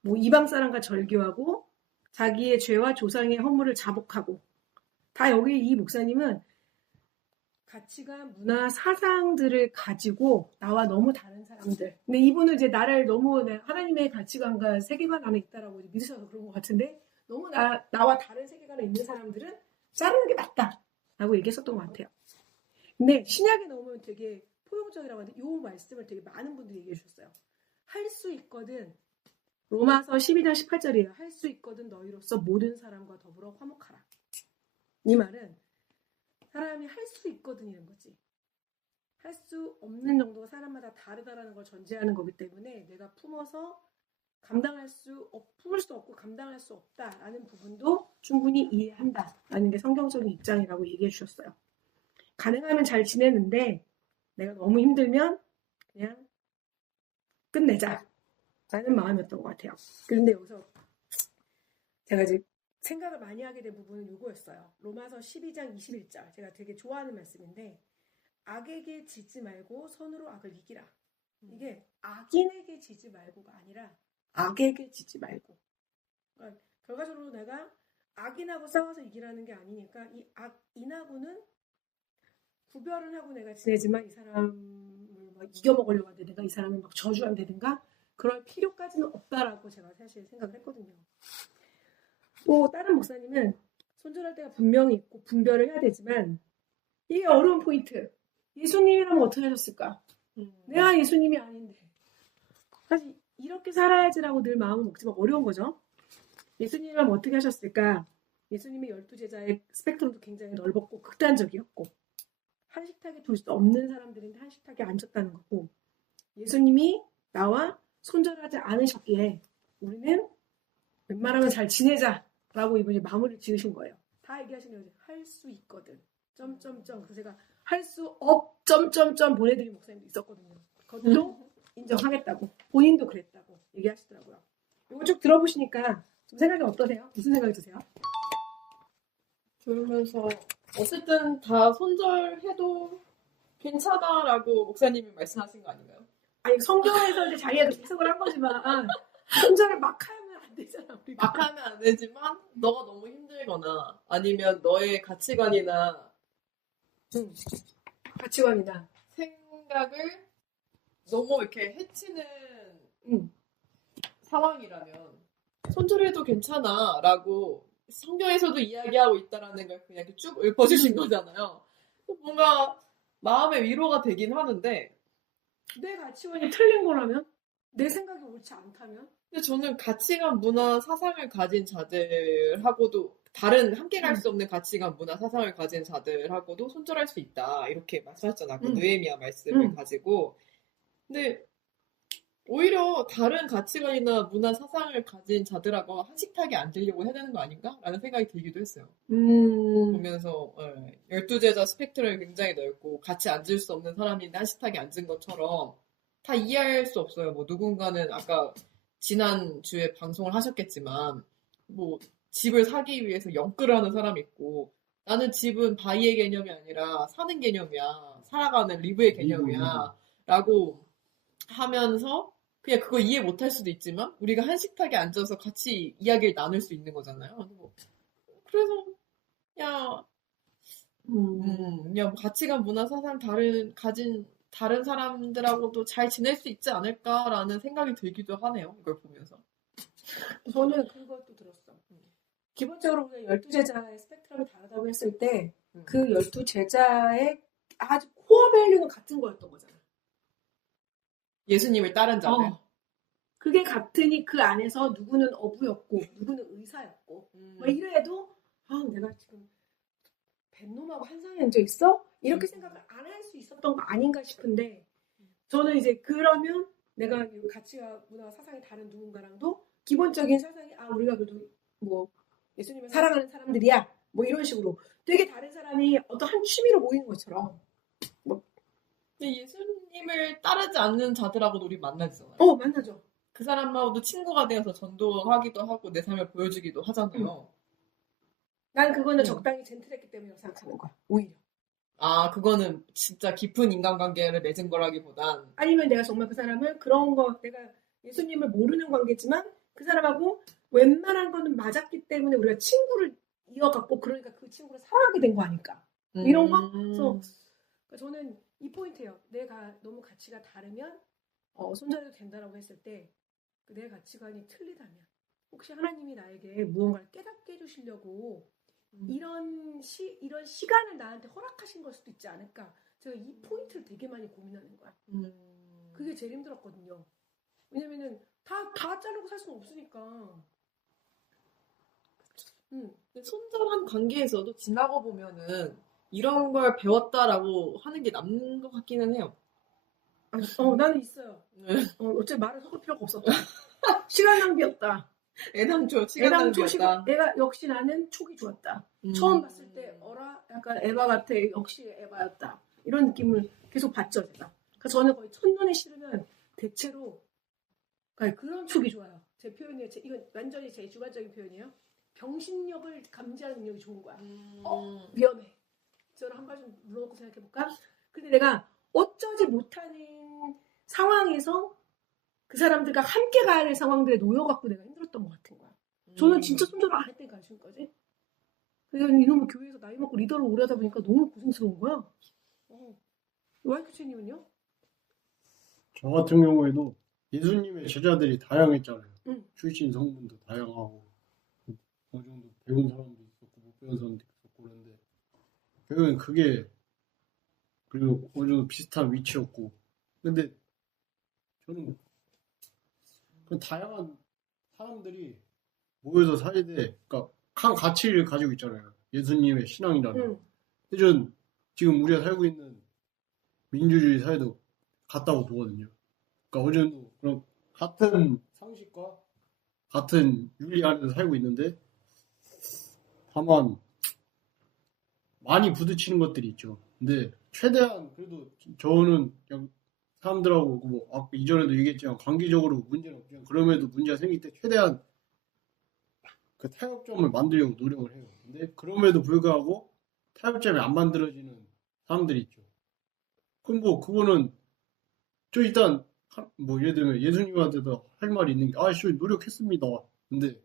뭐 이방 사람과 절교하고 자기의 죄와 조상의 허물을 자복하고 다 여기 이 목사님은 가치관, 문화, 사상들을 가지고 나와 너무 다른 사람들. 근데 이분은 이제 나를 너무 하나님의 가치관과 세계관 안에 있다라고 믿으셔서 그런 것 같은데 너무 나와 다른 세계관에 있는 사람들은 자르는 게 낫다라고 얘기했었던 것 같아요. 근데 신약에 넣으면 되게 포용적이라고 하는데 이 말씀을 되게 많은 분들이 얘기해 주셨어요. 할 수 있거든. 로마서 12장 18절이에요. 할 수 있거든 너희로서 모든 사람과 더불어 화목하라. 이 말은 사람이 할 수 있거든 이런 거지. 할 수 없는 정도가 사람마다 다르다라는 걸 전제하는 거기 때문에 내가 품어서 품을 수 없고 감당할 수 없다라는 부분도 충분히 이해한다라는 게 성경적인 입장이라고 얘기해 주셨어요. 가능하면 잘 지내는데 내가 너무 힘들면 그냥 끝내자라는 마음이었던 것 같아요. 그런데 여기서 제가 이제 생각을 많이 하게 된 부분은 이거였어요. 로마서 12장 21절. 제가 되게 좋아하는 말씀인데 악에게 지지 말고 선으로 악을 이기라. 이게 악인에게 지지 말고가 아니라 악에게 지지 말고. 그러니까 결과적으로 내가 악인하고 싸워서 이기라는 게 아니니까 이 악인하고는 구별을 하고 내가 지내지만 이 사람을 막 이겨먹으려고 하는데 내가 이 사람을 막 저주한다든가 그럴 필요까지는 없다라고 제가 사실 생각을 했거든요. 또 다른 목사님은 손절할 때가 분명히 있고 분별을 해야 되지만 이게 어려운 포인트. 예수님이라면 어떻게 하셨을까? 내가 예수님이 아닌데. 사실 이렇게 살아야지라고 늘 마음을 먹지만 어려운 거죠. 예수님이라면 어떻게 하셨을까? 예수님의 12제자의 스펙트럼도 굉장히 넓었고 극단적이었고 한식탁에 둘 수 없는 사람들인데 한식탁에 앉았다는 거고 예수님이 나와 손절하지 않으셨기에 우리는 웬만하면 잘 지내자라고 이분이 마무리를 지으신 거예요. 다 얘기하시는 거죠. 할 수 있거든. 그래서 제가 할 수 없. 보내드린 목사님도 있었거든요. 그것도 인정하겠다고. 본인도 그랬다고 얘기하시더라고요. 이거 쭉 들어보시니까 좀 생각이 어떠세요? 무슨 생각이 드세요? 들으면서 어쨌든 다 손절해도 괜찮아라고 목사님이 말씀하신 거 아닌가요? 아니 성경에서 이제 자기가 해석을 한 거지만 손절을 막 하면 안 되잖아. 우리가. 막 하면 안 되지만 너가 너무 힘들거나 아니면 너의 가치관이나 생각을 너무 이렇게 해치는 상황이라면 손절해도 괜찮아 라고 성경에서도 이야기하고 있다라는 걸 그냥 이렇게 쭉 읊어주신 거잖아요. 뭔가 마음의 위로가 되긴 하는데 내 가치관이 틀린 거라면? 내 생각이 옳지 않다면? 근데 저는 가치관, 문화, 사상을 가진 자들하고도 다른 함께 갈 수 없는 가치관, 문화, 사상을 가진 자들하고도 손절할 수 있다. 이렇게 말씀하셨잖아. 그 느헤미야 말씀을 가지고. 근데 오히려 다른 가치관이나 문화, 사상을 가진 자들하고 한식탁에 앉으려고 해야 되는 거 아닌가? 라는 생각이 들기도 했어요. 보면서 12제자 스펙트럼이 굉장히 넓고 같이 앉을 수 없는 사람인데 한식탁에 앉은 것처럼 다 이해할 수 없어요. 뭐 누군가는 아까 지난주에 방송을 하셨겠지만 뭐 집을 사기 위해서 영끌을 하는 사람이 있고 나는 집은 바이의 개념이 아니라 사는 개념이야. 살아가는 리브의 개념이야. 라고 하면서 그냥 그거 이해 못할 수도 있지만 우리가 한식탁에 앉아서 같이 이야기를 나눌 수 있는 거잖아요. 그래서 그냥 그냥 가치관, 문화, 사상 가진 다른 사람들하고도 잘 지낼 수 있지 않을까라는 생각이 들기도 하네요. 이걸 보면서. 저는 그것도 들었어. 기본적으로 우리가 12제자의 스펙트럼이 다르다고 했을 때 그 12제자의 아주 코어 밸류는 같은 거였던 거잖아. 예수님을 따른 자들. 그게 같으니 그 안에서 누구는 어부였고 누구는 의사였고 뭐 이래도 내가 지금 뱃놈하고 한상이 앉아 있어? 이렇게 생각을 안 할 수 있었던 거 아닌가 싶은데 저는 이제 그러면 내가 가치가 문화 사상이 다른 누군가랑도 기본적인 사상이 우리가 그래도 뭐 예수님을 사랑하는 사람들이야 뭐 이런 식으로 되게 다른 사람이 어떤 한 취미로 모이는 것처럼 근데 예수님을 따르지 않는 자들하고도 우리 만나잖아요. 만나죠. 그 사람하고도 친구가 되어서 전도하기도 하고 내 삶을 보여주기도 하잖아요. 난 그거는 적당히 젠틀했기 때문이라고 생각하는 거야. 오히려. 그거는 진짜 깊은 인간관계를 맺은 거라기보단 아니면 내가 정말 그 사람을 그런 거 내가 예수님을 모르는 관계지만 그 사람하고 웬만한 거는 맞았기 때문에 우리가 친구를 이어갔고 그러니까 그 친구를 사랑하게 된 거 아닐까. 이런 거? 그래서 저는 이 포인트예요. 내가 너무 가치가 다르면 손절해도 된다라고 했을 때 내 가치관이 틀리다면 혹시 하나님이 나에게 무언가를 깨닫게 해주시려고 이런 시간을 나한테 허락하신 걸 수도 있지 않을까. 제가 이 포인트를 되게 많이 고민하는 거야. 그게 제일 힘들었거든요. 왜냐면은 다 자르고 살 수는 없으니까. 근데 손절한 관계에서도 지나고 보면은 이런 걸 배웠다라고 하는 게 남는 것 같기는 해요. 나는 있어요. 어차피 말을 섞을 필요가 없었다. 시간 낭비였다. 애당초 시간 낭비였다. 내가 역시 나는 촉이 좋았다. 처음 봤을 때 약간 에바 같아. 역시 에바였다. 이런 느낌을 계속 받죠 제가. 그러니까 저는 거의 첫눈에 싫으면 대체로 그런 촉이 좋아요. 제 표현이에요. 이건 완전히 제 주관적인 표현이에요. 병신력을 감지하는 능력이 좋은 거야. 위험해. 저를 한 발 좀 물어놓고 생각해볼까? 근데 내가 어쩌지 못하는 상황에서 그 사람들과 함께 가야 할 상황들에 놓여갖고 내가 힘들었던 것 같은 거야. 저는 진짜 손절을 안 했다니까 지금까지. 그래서 이놈의 교회에서 나이 먹고 리더를 오래 하다 보니까 너무 고생스러운 거야. 와이크체님은요? 저 같은 경우에도 예수님의 제자들이 다양했잖아요. 출신 성분도 다양하고 어느 정도 배운 사람도 있었고 못 배운 사람도 있었고 그런데 결국엔 그게 그리고 어느 정도 비슷한 위치였고 근데 저는 그 다양한 사람들이 모여서 살때 그러니까 한 가치를 가지고 있잖아요. 예수님의 신앙이라는. 근데 전 지금 우리가 살고 있는 민주주의 사회도 같다고 보거든요. 그러니까 어느 정도 그런 같은 상식과 같은 윤리 안에서 살고 있는데 다만 많이 부딪히는 것들이 있죠. 근데 최대한 그래도 저는 그냥 사람들하고 뭐 이전에도 얘기했지만 관계적으로 문제는 없지만 그럼에도 문제가 생길 때 최대한 그 타협점을 만들려고 노력을 해요. 근데 그럼에도 불구하고 타협점이 안 만들어지는 사람들이 있죠. 그럼 뭐 그거는 저 일단 뭐 예를 들면 예수님한테도 할 말이 있는 게 아씨 노력했습니다. 근데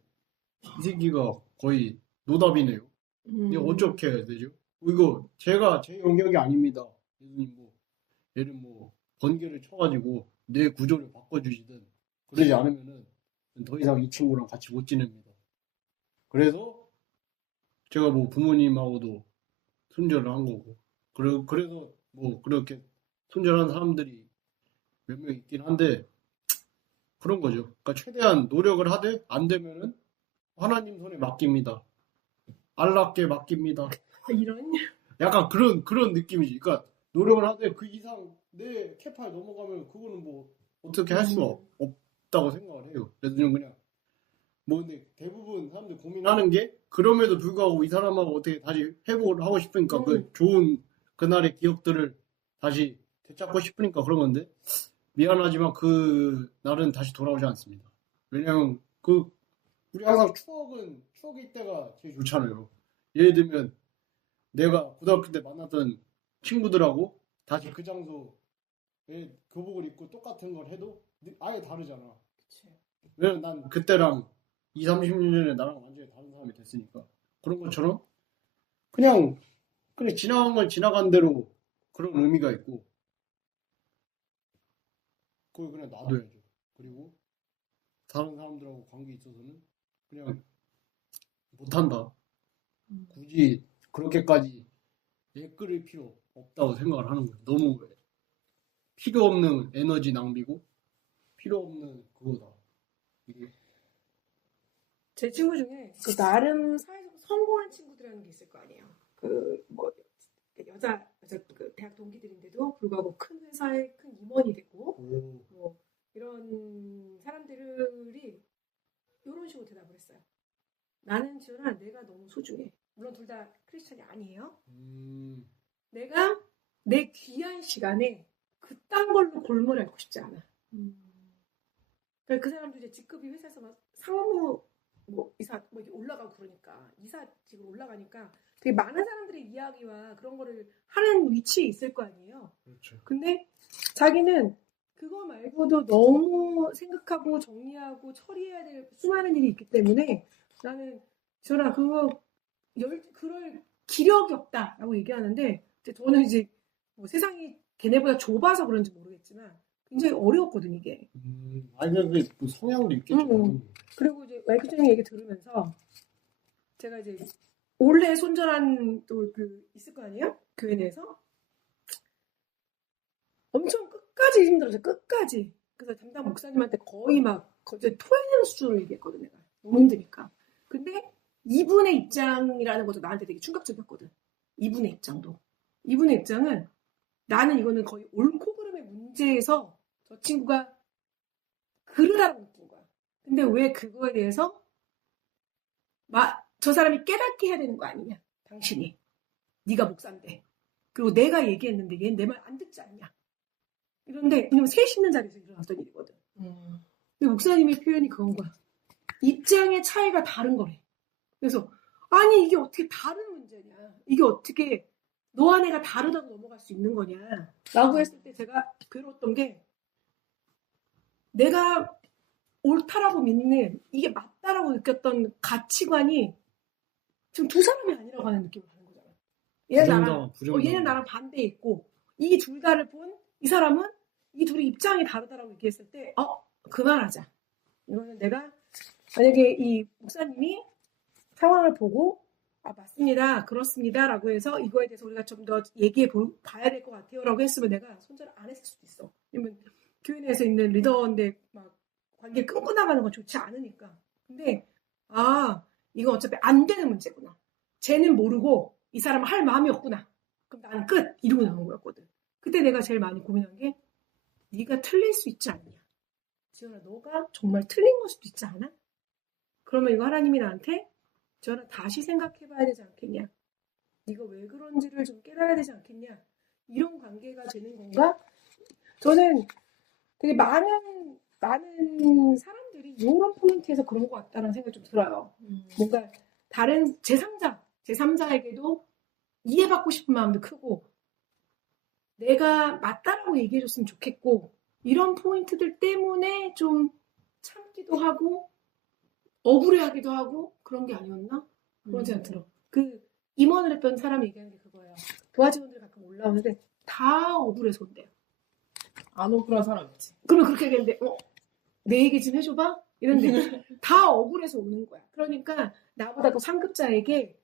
이 새끼가 거의 노답이네요. 이게 어떻게 해야 되죠? 이거 제가 제 영역이 아닙니다. 예수님 뭐 얘를 뭐 번개를 쳐가지고 내 구조를 바꿔주시든 그러지 않으면은 더 이상 이 친구랑 같이 못 지냅니다. 그래서 제가 뭐 부모님하고도 손절을 한 거고 그래서 뭐 그렇게 손절한 사람들이 몇 명 있긴 한데 그런 거죠. 그러니까 최대한 노력을 하되 안 되면은 하나님 손에 맡깁니다. 알라께 맡깁니다. 이런 약간 그런 느낌이지. 그러니까 노력을 하되 그 이상 내 캐파에 넘어가면 그거는 뭐 어떻게 할 수가 없다고 생각을 해요. 그래서 저는 그냥 뭐 근데 대부분 사람들 고민하는 게 그럼에도 불구하고 이 사람하고 어떻게 다시 회복을 하고 싶으니까 그 좋은 그날의 기억들을 다시 되찾고 싶으니까 그런 건데 미안하지만 그 날은 다시 돌아오지 않습니다. 왜냐면 우리 항상 추억일 때가 제일 좋잖아요. 예를 들면 내가 고등학교 때 만났던 친구들하고 다시 그 장소에 교복을 입고 똑같은 걸 해도 아예 다르잖아. 그치. 왜냐면 난 그때랑 20-30년 전에 나랑 완전히 다른 사람이 됐으니까. 그런 것처럼 그냥 지나간 건 지나간 대로 그런 의미가 있고 그걸 그냥 놔둬야죠. 그리고 다른 사람들하고 관계 있어서는 그냥 못한다. 굳이 그렇게까지 끌을 필요 없다고 생각을 하는 거예요. 너무 필요 없는 에너지 낭비고 필요 없는 그거다. 이게 제 친구 중에 그 나름 사회적으로 성공한 친구들이라는 게 있을 거 아니에요. 그 뭐 여자 그 대학 동기들인데도 불구하고 큰 회사의 큰 임원이 되고 뭐 이런 사람들이 이런 식으로 대답을 했어요. 나는 지연아 내가 너무 소중해. 물론 둘 다 크리스찬이 아니에요. 내가 내 귀한 시간에 그딴 걸로 골몰이 앓고 싶지 않아. 그러니까 그 사람도 이제 직급이 회사에서 막 상무 뭐 이사 뭐 이렇게 올라가고 그러니까 이사직으로 올라가니까 되게 많은 사람들의 이야기와 그런 거를 하는 위치에 있을 거 아니에요. 그렇죠. 근데 자기는 그거 말고도 너무 생각하고 정리하고 처리해야 될 수많은 일이 있기 때문에 나는 저랑 그럴 기력이 없다라고 얘기하는데 저는 이제 뭐 세상이 걔네보다 좁아서 그런지 모르겠지만 굉장히 어려웠거든 이게. 아니 그게 그 성향도 있겠죠. 그리고 이제 와이프님 얘기 들으면서 제가 이제 올해 손절한 또 그 있을 거 아니에요? 교회 내에서 엄청 끝까지 힘들었어요. 끝까지. 그래서 담당 목사님한테 거의 막 거의 토해내는 수준으로 얘기했거든 내가. 너무 힘드니까. 근데 이분의 입장이라는 것도 나한테 되게 충격적이었거든. 이분의 입장도. 이분의 입장은 나는 이거는 거의 옳고 그름의 문제에서 저 친구가 그러라고 느낀 거야. 근데 왜 그거에 대해서 저 사람이 깨닫게 해야 되는 거 아니냐. 당신이. 네가 목사인데. 그리고 내가 얘기했는데 얘는 내 말 안 듣지 않냐. 이런데 왜냐면 셋이 있는 자리에서 일어났던 일이거든. 근데 목사님의 표현이 그건 거야. 입장의 차이가 다른 거래. 그래서 아니 이게 어떻게 다른 문제냐. 이게 어떻게 너와 내가 다르다고 넘어갈 수 있는 거냐. 라고 했을 때 제가 괴로웠던 게 내가 옳다라고 믿는 이게 맞다라고 느꼈던 가치관이 지금 두 사람이 아니라고 하는 느낌을 받는 거잖아. 얘는 나랑 반대에 있고 이 둘 다를 본 이 사람은 이 둘이 입장이 다르다라고 얘기했을 때 그만하자. 이거는 내가 만약에 이 목사님이 상황을 보고 맞습니다. 그렇습니다. 라고 해서 이거에 대해서 우리가 좀 더 얘기해 봐야 될 것 같아요. 라고 했으면 내가 손절을 안 했을 수도 있어. 왜냐면 교회 내에서 있는 리더인데 막 관계 끊고 나가는 건 좋지 않으니까. 근데 이건 어차피 안 되는 문제구나. 쟤는 모르고 이 사람은 할 마음이 없구나. 그럼 나는 끝! 이러고 나온 거였거든. 그때 내가 제일 많이 고민한 게 네가 틀릴 수 있지 않냐. 지연아 너가 정말 틀린 걸 수도 있지 않아? 그러면 이거 하나님이 나한테 지연아 다시 생각해봐야 되지 않겠냐. 네가 왜 그런지를 좀 깨달아야 되지 않겠냐. 이런 관계가 되는 건가? 저는 되게 많은 사람들이 이런 포인트에서 그런 것 같다는 생각이 좀 들어요. 뭔가 다른 제3자에게도 이해받고 싶은 마음도 크고 내가 맞다라고 얘기해줬으면 좋겠고 이런 포인트들 때문에 좀 참기도 하고 억울해하기도 하고 그런 게 아니었나? 그런 생각 들어. 그 임원을 했던 사람이 얘기하는 게 그거예요. 부하 직원들이 가끔 올라오는데 다 억울해서 온대요. 안 억울한 사람 있지. 그러면 그렇게 얘기했는데 내 얘기 좀 해줘봐? 이런데 다 억울해서 오는 거야. 그러니까 나보다 더 상급자에게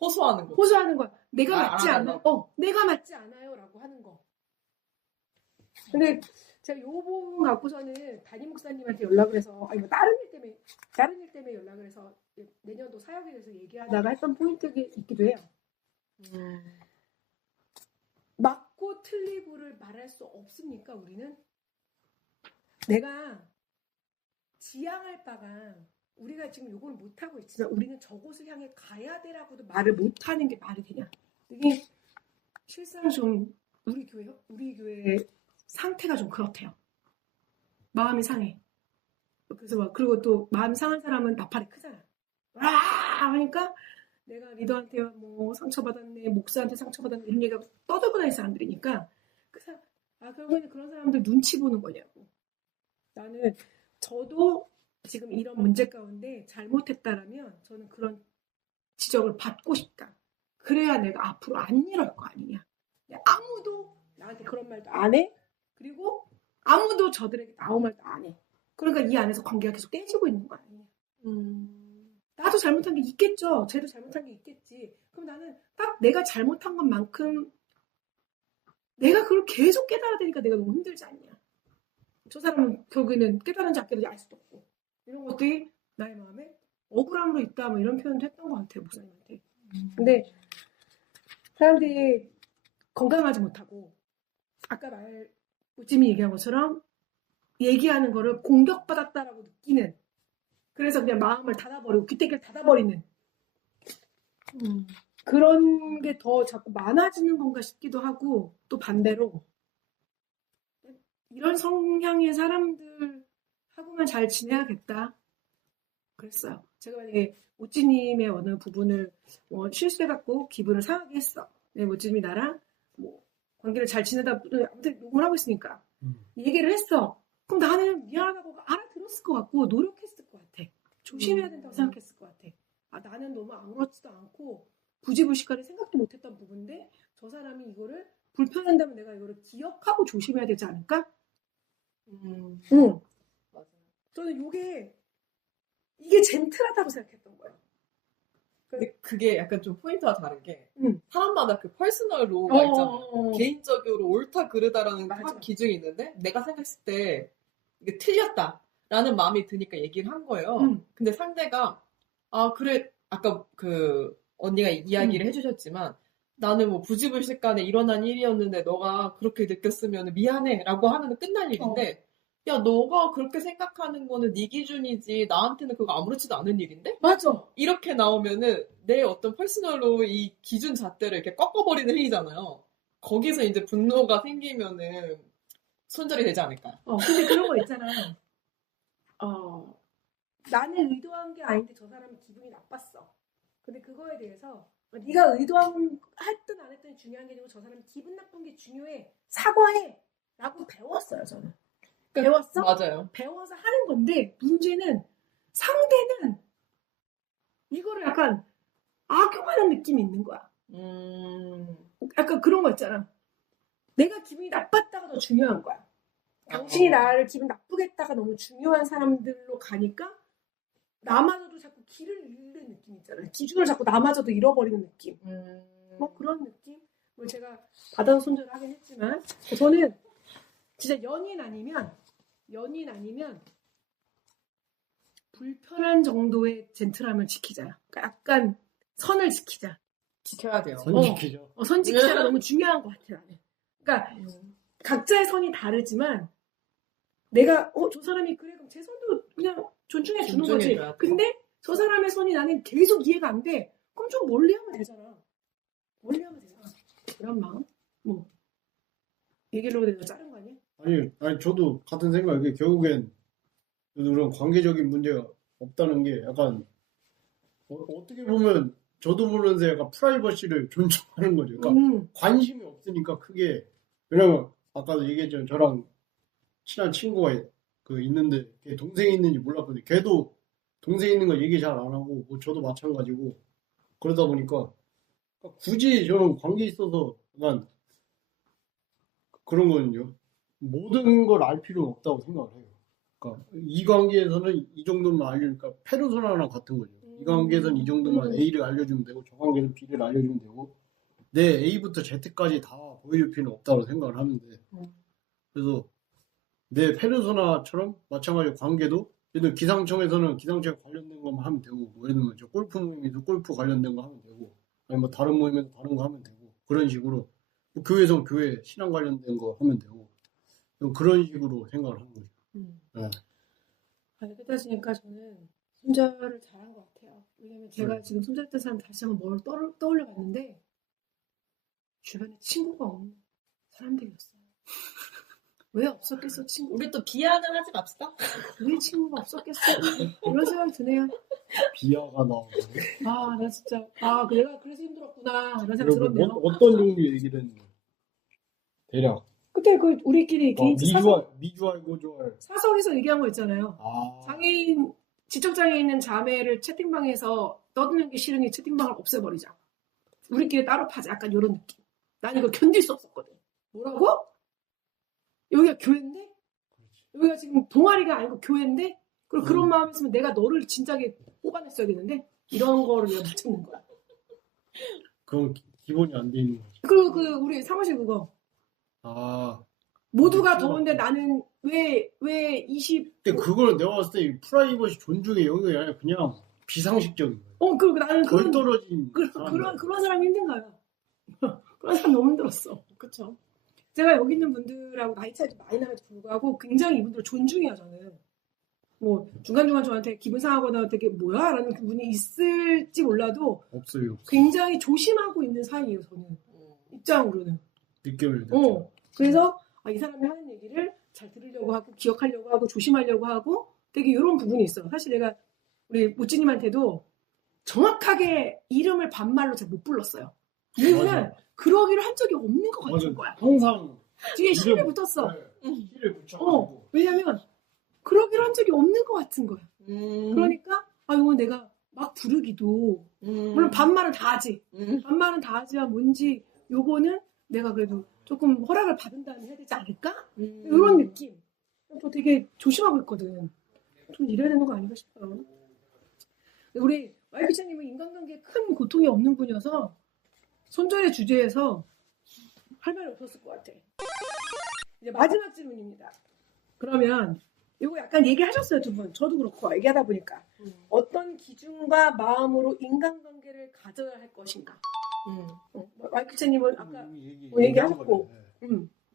호소하는 거야. 내가 맞지 않아요. 내가 맞지 않아요. 라고 하는 거. 근데 제가 요 부분 갖고서는 담임 목사님한테 연락을 해서 다른 일 때문에 연락을 해서 내년도 사역에 대해서 얘기하다가 했던 포인트가 있기도 해요. 맞고 틀리고를 말할 수 없습니까? 우리는 내가 지향할 바가 우리가 지금 요걸 못하고 있지만 우리는 저곳을 향해 가야 되라고도 말을 못하는 게 말이 되냐. 이게 실상 좀 우리 교회 상태가 좀 그렇대요. 마음이 상해. 그래서 그리고 또 마음이 상한 사람은 나팔이 크잖아. 와 하니까 내가 리더한테 뭐 상처받았네, 목사한테 상처받았네 이런 얘기가 떠들고 다니는 사람들이니까 그래서 결국에는 그런 사람들 눈치 보는 거냐고. 나는 저도 지금 이런 문제 가운데 잘못했다라면 저는 그런 지적을 받고 싶다. 그래야 내가 앞으로 안 이럴 거 아니냐. 아무도 나한테 그런 말도 안 해. 그리고 아무도 저들에게 아무 말도 안 해. 그러니까 이 안에서 관계가 계속 깨지고 있는 거 아니에요. 나도 잘못한 게 있겠죠. 쟤도 잘못한 게 있겠지. 그럼 나는 딱 내가 잘못한 것만큼 내가 그걸 계속 깨달아야 되니까 내가 너무 힘들지 않냐. 저 사람은 결국에는 깨달은지 안 깨달은지 알 수도 없고. 이런 것들이 나의 마음에 억울함으로 있다. 뭐 이런 표현도 했던 것 같아요. 목사님한테. 근데 사람들이 건강하지 못하고 아까 우찜이 얘기한 것처럼 얘기하는 거를 공격받았다라고 느끼는 그래서 그냥 마음을 닫아버리고 귀때기를 닫아버리는 그런 게 더 자꾸 많아지는 건가 싶기도 하고 또 반대로 이런 성향의 사람들하고만 잘 지내야겠다 그랬어요. 제가 만약에 모찌님의 어느 부분을 실수해갖고 기분을 상하게 했어. 네, 모찌님이 나랑 뭐 관계를 잘 지내다 아무튼 녹음을 하고 있으니까 얘기를 했어. 그럼 나는 미안하다고 알아들었을 것 같고 노력했을 것 같아. 조심해야 된다고 생각했을 것 같아. 아, 나는 너무 아무렇지도 않고 부지불식간에 생각도 못했던 부분인데 저 사람이 이거를 불편한다면 내가 이거를 기억하고 조심해야 되지 않을까? 응. 맞아요. 저는 이게 젠틀하다고 생각했던 거예요. 근데 그게 약간 좀 포인트가 다른 게 사람마다 그 퍼스널 로우가 있잖아요. 개인적으로 옳다 그르다라는 딱 기준이 있는데 내가 생각했을 때 이게 틀렸다라는 마음이 드니까 얘기를 한 거예요. 근데 상대가 아 그래 아까 그 언니가 이야기를 해주셨지만 나는 뭐 부지불식간에 일어난 일이었는데 너가 그렇게 느꼈으면 미안해라고 하면 끝난 일인데 야 너가 그렇게 생각하는 거는 네 기준이지 나한테는 그거 아무렇지도 않은 일인데? 맞아. 이렇게 나오면은 내 어떤 퍼스널로 이 기준 잣대를 이렇게 꺾어버리는 행위잖아요. 거기서 이제 분노가 생기면은 손절이 되지 않을까요? 근데 그런 거 있잖아. 나는 의도한 게 아닌데 저 사람이 기분이 나빴어. 근데 그거에 대해서 네가 의도한 했든 안 했든 중요한 게 아니고 저 사람이 기분 나쁜 게 중요해. 사과해. 라고 배웠어요, 저는. 배웠어? 맞아요. 배워서 하는 건데 문제는 상대는 이거를 약간 악용하는 느낌이 있는 거야. 약간 그런 거 있잖아. 내가 기분이 나빴다가 더 중요한 거야. 당신이 나를 기분 나쁘게 했다가 너무 중요한 사람들로 가니까 나마저도 자꾸 길을 잃는 느낌 있잖아요. 기준을 자꾸 나마저도 잃어버리는 느낌. 뭐 그런 느낌? 뭐 제가 받아서 손절을 하긴 했지만 저는 진짜 연인 아니면 불편한 정도의 젠틀함을 지키자. 그러니까 약간 선을 지키자. 지켜야 돼요. 선 지키죠. 선 지키자가 너무 중요한 것 같아 나는. 그러니까 각자의 선이 다르지만 내가 저 사람이 그래 그럼 제 선도 그냥 존중해 주는 거지. 근데 저 사람의 선이 나는 계속 이해가 안 돼. 그럼 좀 멀리하면 되잖아. 그런 마음? 뭐 얘기로 내가 자른 거 아니야? 아니 저도 같은 생각이에요. 결국엔 그런 관계적인 문제가 없다는 게 약간 어떻게 보면 저도 모르는 새 약간 프라이버시를 존중하는 거죠. 그러니까 관심이 없으니까 크게 왜냐면 아까도 얘기했지만 저랑 친한 친구가 있는데 걔 동생이 있는지 몰랐거든요. 걔도 동생 있는 거 얘기 잘 안 하고 뭐 저도 마찬가지고 그러다 보니까 굳이 저는 관계에 있어서 약간 그런 거는요. 모든 걸 알 필요는 없다고 생각을 해요. 그러니까 이 관계에서는 이 정도만 알려니까 페르소나랑 같은 거죠. 이 관계에서는 이 정도만 A를 알려주면 되고 저 관계에서는 B를 알려주면 되고 내 A부터 Z까지 다 보여줄 필요는 없다고 생각을 하는데 그래서 내 페르소나처럼 마찬가지로 관계도 예를 들어 기상청에서는 기상청에 관련된 것만 하면 되고 뭐 예를 들면 저 골프 모임에서 골프 관련된 거 하면 되고 아니 뭐 다른 모임에서 다른 거 하면 되고 그런 식으로 뭐 교회에서는 교회 신앙 관련된 거 하면 되고 그런 식으로 생각을 하는 거죠. 네. 이렇게 따지니까 저는 손절을 잘한 것 같아요. 왜냐면 제가 지금 손절했던 사람 다시 한번 뭘 떠올려 봤는데 주변에 친구가 없는 사람들이었어요. 왜 없었겠어 친구? 우리 또 비하는 하지 맙시다. 왜 친구가 없었겠어? 이런 생각이 드네요. 비하가 나오고 나 진짜 내가 그래서 힘들었구나 이런 생각 들었네요. 어떤 종류 얘기를 했는데 대략 그때 우리끼리 개인 미주알 고주알 사석에서 얘기한 거 있잖아요. 장애인 지적장애 있는 자매를 채팅방에서 떠드는 게 싫으니 채팅방을 없애버리자. 우리끼리 따로 파자. 약간 이런 느낌. 난 이거 견딜 수 없었거든. 뭐라고? 여기가 교회인데? 여기가 지금 동아리가 아니고 교회인데 그리고 그런 마음이 있으면 내가 너를 진작에 뽑아냈어야겠는데 이런 거를 내가 못 참는 거야. 그건 기본이 안 돼 있는 거죠. 그리고 우리 사무실 그거 아, 모두가 그거. 더운데 나는 왜 20... 근데 그걸 내가 봤을 때 이 프라이버시 존중의 영역이 아니라 그냥 비상식적인 거예요. 그리고 나는 거의 떨어진 그런 사람이 힘든 거야. 그런 사람 너무 힘들었어. 그쵸. 제가 여기 있는 분들하고 나이 차이 많이 남에도 불구하고 굉장히 이분들을 존중해요, 저는. 뭐, 중간중간 저한테 기분 상하거나 되게 뭐야? 라는 분이 있을지 몰라도 없어요. 굉장히 조심하고 있는 사이예요, 저는. 입장으로는. 느껴요. 그래서 이 사람이 하는 얘기를 잘 들으려고 하고 기억하려고 하고 조심하려고 하고 되게 이런 부분이 있어요. 사실 내가 우리 모찌님한테도 정확하게 이름을 반말로 잘 못 불렀어요. 이유는 맞아. 그러기를 한 적이 없는 것 같은 맞아. 거야. 항상 뒤에 실을 이름- 붙었어. 키를 붙여가지고 왜냐면 그러기를 한 적이 없는 것 같은 거야. 그러니까 이건 내가 막 부르기도 물론 반말은 다 하지. 반말은 다 하지만 뭔지 요거는 내가 그래도 조금 허락을 받은 다음에 해야 되지 않을까? 이런 느낌. 저 되게 조심하고 있거든. 좀 이래야 되는 거 아닌가 싶어요. 우리 와이피차님은 인간관계에 큰 고통이 없는 분이어서 손절의 주제에서 할 말이 없었을 것 같아. 이제 마지막 질문입니다. 그러면 이거 약간 얘기하셨어요, 두 분. 저도 그렇고 얘기하다 보니까 어떤 기준과 마음으로 인간관계를 가져야 할 것인가. 와이피차님은 아까 얘기하셨고.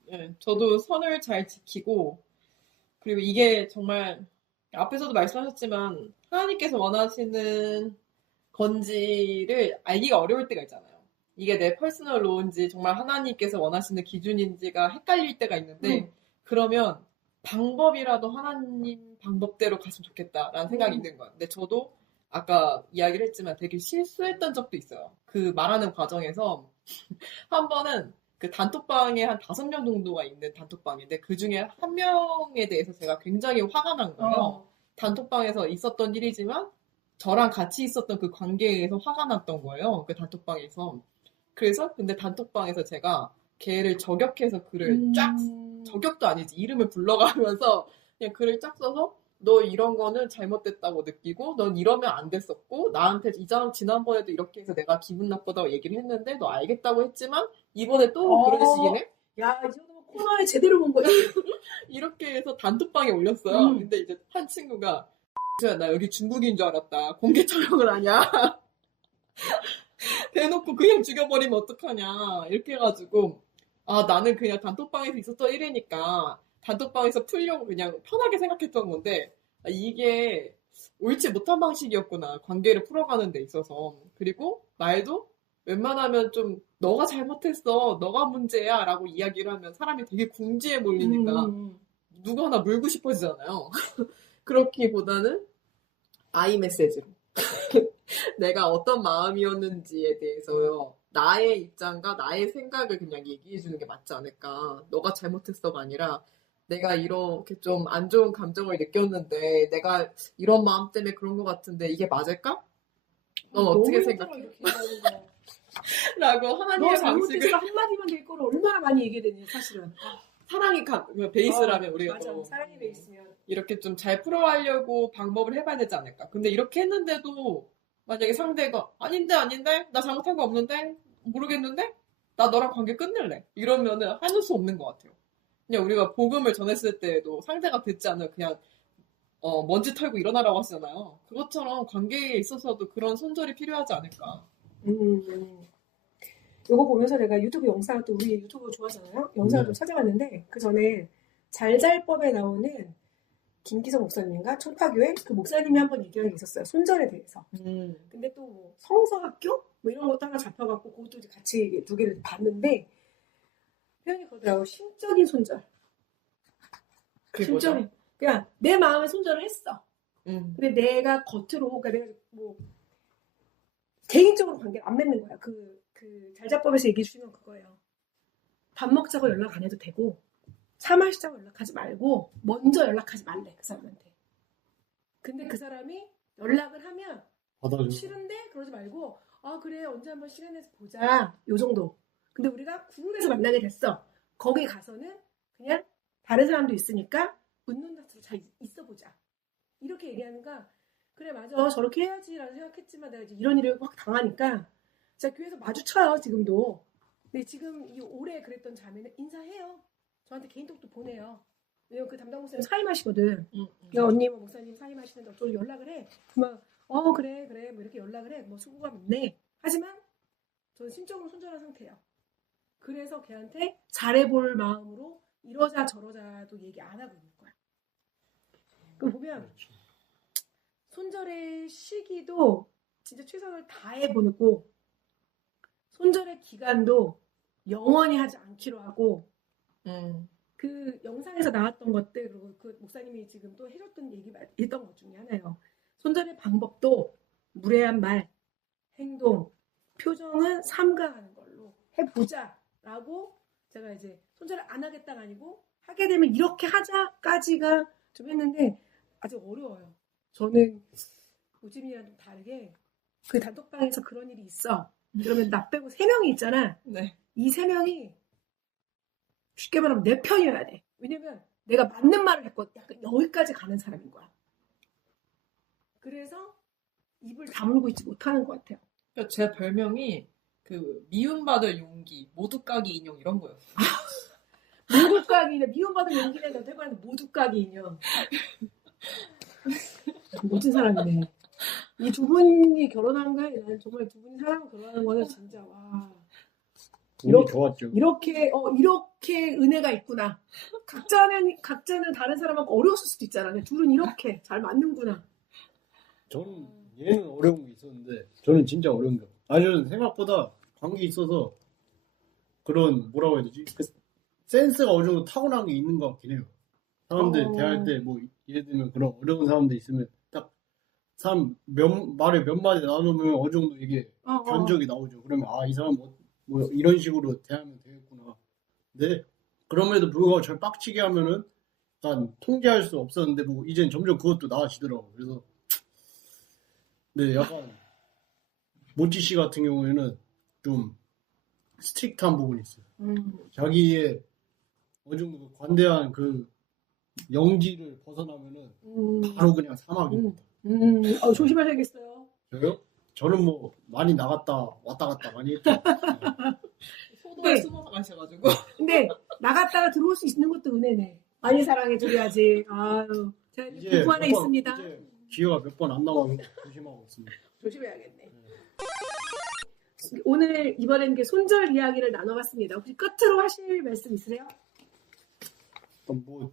네, 저도 선을 잘 지키고 그리고 이게 정말 앞에서도 말씀하셨지만 하나님께서 원하시는 건지를 알기가 어려울 때가 있잖아요. 이게 내 퍼스널 로인지 정말 하나님께서 원하시는 기준인지가 헷갈릴 때가 있는데 그러면 방법이라도 하나님 방법대로 갔으면 좋겠다라는 생각이 있는 거예요. 근데 저도 아까 이야기를 했지만 되게 실수했던 적도 있어요. 그 말하는 과정에서 한 번은 그 단톡방에 한 5명 정도가 있는 단톡방인데 그 중에 한 명에 대해서 제가 굉장히 화가 난 거예요. 단톡방에서 있었던 일이지만 저랑 같이 있었던 그 관계에 의해서 화가 났던 거예요. 그 단톡방에서. 그래서 근데 단톡방에서 제가 걔를 저격해서 글을 쫙 저격도 아니지 이름을 불러가면서 그냥 글을 쫙 써서 너 이런 거는 잘못됐다고 느끼고 넌 이러면 안 됐었고 나한테 지난번에도 이렇게 해서 내가 기분 나쁘다고 얘기를 했는데 너 알겠다고 했지만 이번에 또 그런 식이네? 야, 이 정도면 코너에 제대로 본 거지. 이렇게 해서 단톡방에 올렸어요. 근데 이제 한 친구가 나 여기 중국인 줄 알았다. 공개 촬영을 하냐? 대놓고 그냥 죽여버리면 어떡하냐? 이렇게 해가지고 나는 그냥 단톡방에서 있었던 일이니까 단톡방에서 풀려고 그냥 편하게 생각했던 건데 이게 옳지 못한 방식이었구나. 관계를 풀어가는 데 있어서. 그리고 말도 웬만하면 좀 너가 잘못했어. 너가 문제야. 라고 이야기를 하면 사람이 되게 궁지에 몰리니까 누구 하나 물고 싶어지잖아요. 그렇기보다는 아이 메시지로 내가 어떤 마음이었는지에 대해서요. 나의 입장과 나의 생각을 그냥 얘기해주는 게 맞지 않을까. 너가 잘못했어가 아니라 내가 이렇게 좀 안 좋은 감정을 느꼈는데 내가 이런 마음 때문에 그런 것 같은데 이게 맞을까? 넌 어떻게 생각해? 라고 하나님의 너 잘못했어 방식을 한마디만 될 거를 얼마나 많이 얘기해야 되니 사실은. 사랑이 베이스라면 우리가 맞아. 또 사랑이 베이스면. 이렇게 좀 잘 풀어가려고 방법을 해봐야 되지 않을까. 근데 이렇게 했는데도 만약에 상대가 아닌데 나 잘못한 거 없는데 모르겠는데 나 너랑 관계 끝낼래 이러면은 할 수 없는 것 같아요. 그냥 우리가 복음을 전했을 때에도 상대가 듣지 않으면 그냥 먼지 털고 일어나라고 하시잖아요. 그것처럼 관계에 있어서도 그런 손절이 필요하지 않을까. 이거 보면서 내가 유튜브 영상을 또 우리 유튜브 좋아하잖아요. 영상을 좀 찾아봤는데 그 전에 잘잘법에 나오는 김기성 목사님인가 청파교회 그 목사님이 한번 얘기한 게 있었어요. 손절에 대해서. 근데 또 뭐 성서학교 뭐 이런 것도 하나 잡혀갖고 그것도 이제 같이 두 개를 봤는데 표현이 그러더라고. 심적인 손절. 심적인. 그냥 내 마음에 손절을 했어. 근데 내가 겉으로 그러니까 내가 뭐 개인적으로 관계를 안 맺는 거야. 그 잘자법에서 얘기해 주시는 그거예요. 밥 먹자고 연락 안 해도 되고 차 마시자고 연락하지 말고 먼저 연락하지 말래 그 사람한테. 근데 그 사람이 연락을 하면 받아줘. 싫은데 그러지 말고 그래 언제 한번 시간 내서 보자 요 정도. 근데 우리가 구글에서 만나게 됐어. 거기 가서는 그냥 다른 사람도 있으니까 웃는 자체로 잘 있어 보자. 이렇게 얘기하는가? 그래 맞아 저렇게 해야지라고 생각했지만 내가 이제 이런 일을 확 당하니까 제가 교회에서 마주쳐요 지금도. 근데 지금 이 올해 그랬던 자매는 인사해요. 저한테 개인톡도 보내요. 왜냐면 그 담당 목사님 사임하시거든. 그러니까 언니 뭐 목사님 사임하시는데 어쩌고 연락을 해. 그러면 그래 뭐 이렇게 연락을 해. 뭐 수고가 많네. 하지만 저는 심적으로 손절한 상태예요. 그래서 걔한테 잘해볼 마음으로 이러자 저러자도 얘기 안 하고 있는 거야. 그럼 보면 손절의 시기도 진짜 최선을 다해보고 손절의 기간도 영원히 하지 않기로 하고 그 영상에서 나왔던 것들 그리고 그 목사님이 지금 또 해줬던 했던 것 중에 하나예요. 손절의 방법도 무례한 말, 행동, 표정은 삼가하는 걸로 해보자라고 제가 이제 손절을 안 하겠다가 아니고 하게 되면 이렇게 하자까지가 좀 했는데 아직 어려워요. 저는 우진이랑 좀 다르게 그 단톡방에서 그런 일이 있어. 그러면 나 빼고 3명이 있잖아. 네. 이 3명이 쉽게 말하면 내 편이어야 돼. 왜냐면 내가 맞는 말을 했거든. 약간 여기까지 가는 사람인 거야. 그래서 입을 다물고 있지 못하는 것 같아요. 그러니까 제 별명이 그 미움받을 용기, 모두까기 인형 이런 거였어요. 모두까기 인형, 미움받은 용기는 너 해봤는데 모두까기 인형. 멋진 사람이네. 이 두 분이 결혼한 거야. 나는 정말 두 분이 사랑하고 결혼하는 거는 진짜 와. 운이 좋았죠. 이렇게 은혜가 있구나. 각자는 다른 사람하고 어려웠을 수도 있잖아. 근데 둘은 이렇게 잘 맞는구나. 저는 얘는 어려운 게 있었는데 저는 진짜 어려운 게 저는 생각보다 관계 있어서 그런 뭐라고 해야 되지? 그 센스가 어느 정도 타고난 게 있는 것 같긴 해요. 사람들 대할 때 뭐 예를 들면 그런 어려운 사람들 있으면 딱 사람 말에 몇 마디 나누면 어느 정도 이게 견적이 나오죠. 그러면 이 사람 뭐 이런 식으로 대하면 되겠구나. 근데 그럼에도 불구하고 절 빡치게 하면은 난 통제할 수 없었는데 뭐 이젠 점점 그것도 나아지더라고. 그래서 네 약간 모찌 씨 같은 경우에는 좀 스트릭트한 부분이 있어요. 자기의 어느 정도 그 관대한 그 영지를 벗어나면은 바로 그냥 사막입니다. 조심하셔야겠어요. 저요? 저는 뭐 많이 나갔다 왔다 갔다 많이 했죠. 소도에 숨어서 가셔가지고. 근데 나갔다가 들어올 수 있는 것도 은혜네. 많이 사랑해드려야지. 아유, 제가 이제 공부 안에 있습니다. 이제 기회가 몇 번 안 나와서 조심하고 있습니다. 조심해야겠네. 오늘 이번에는 손절 이야기를 나눠봤습니다. 혹시 끝으로 하실 말씀 있으세요? 뭐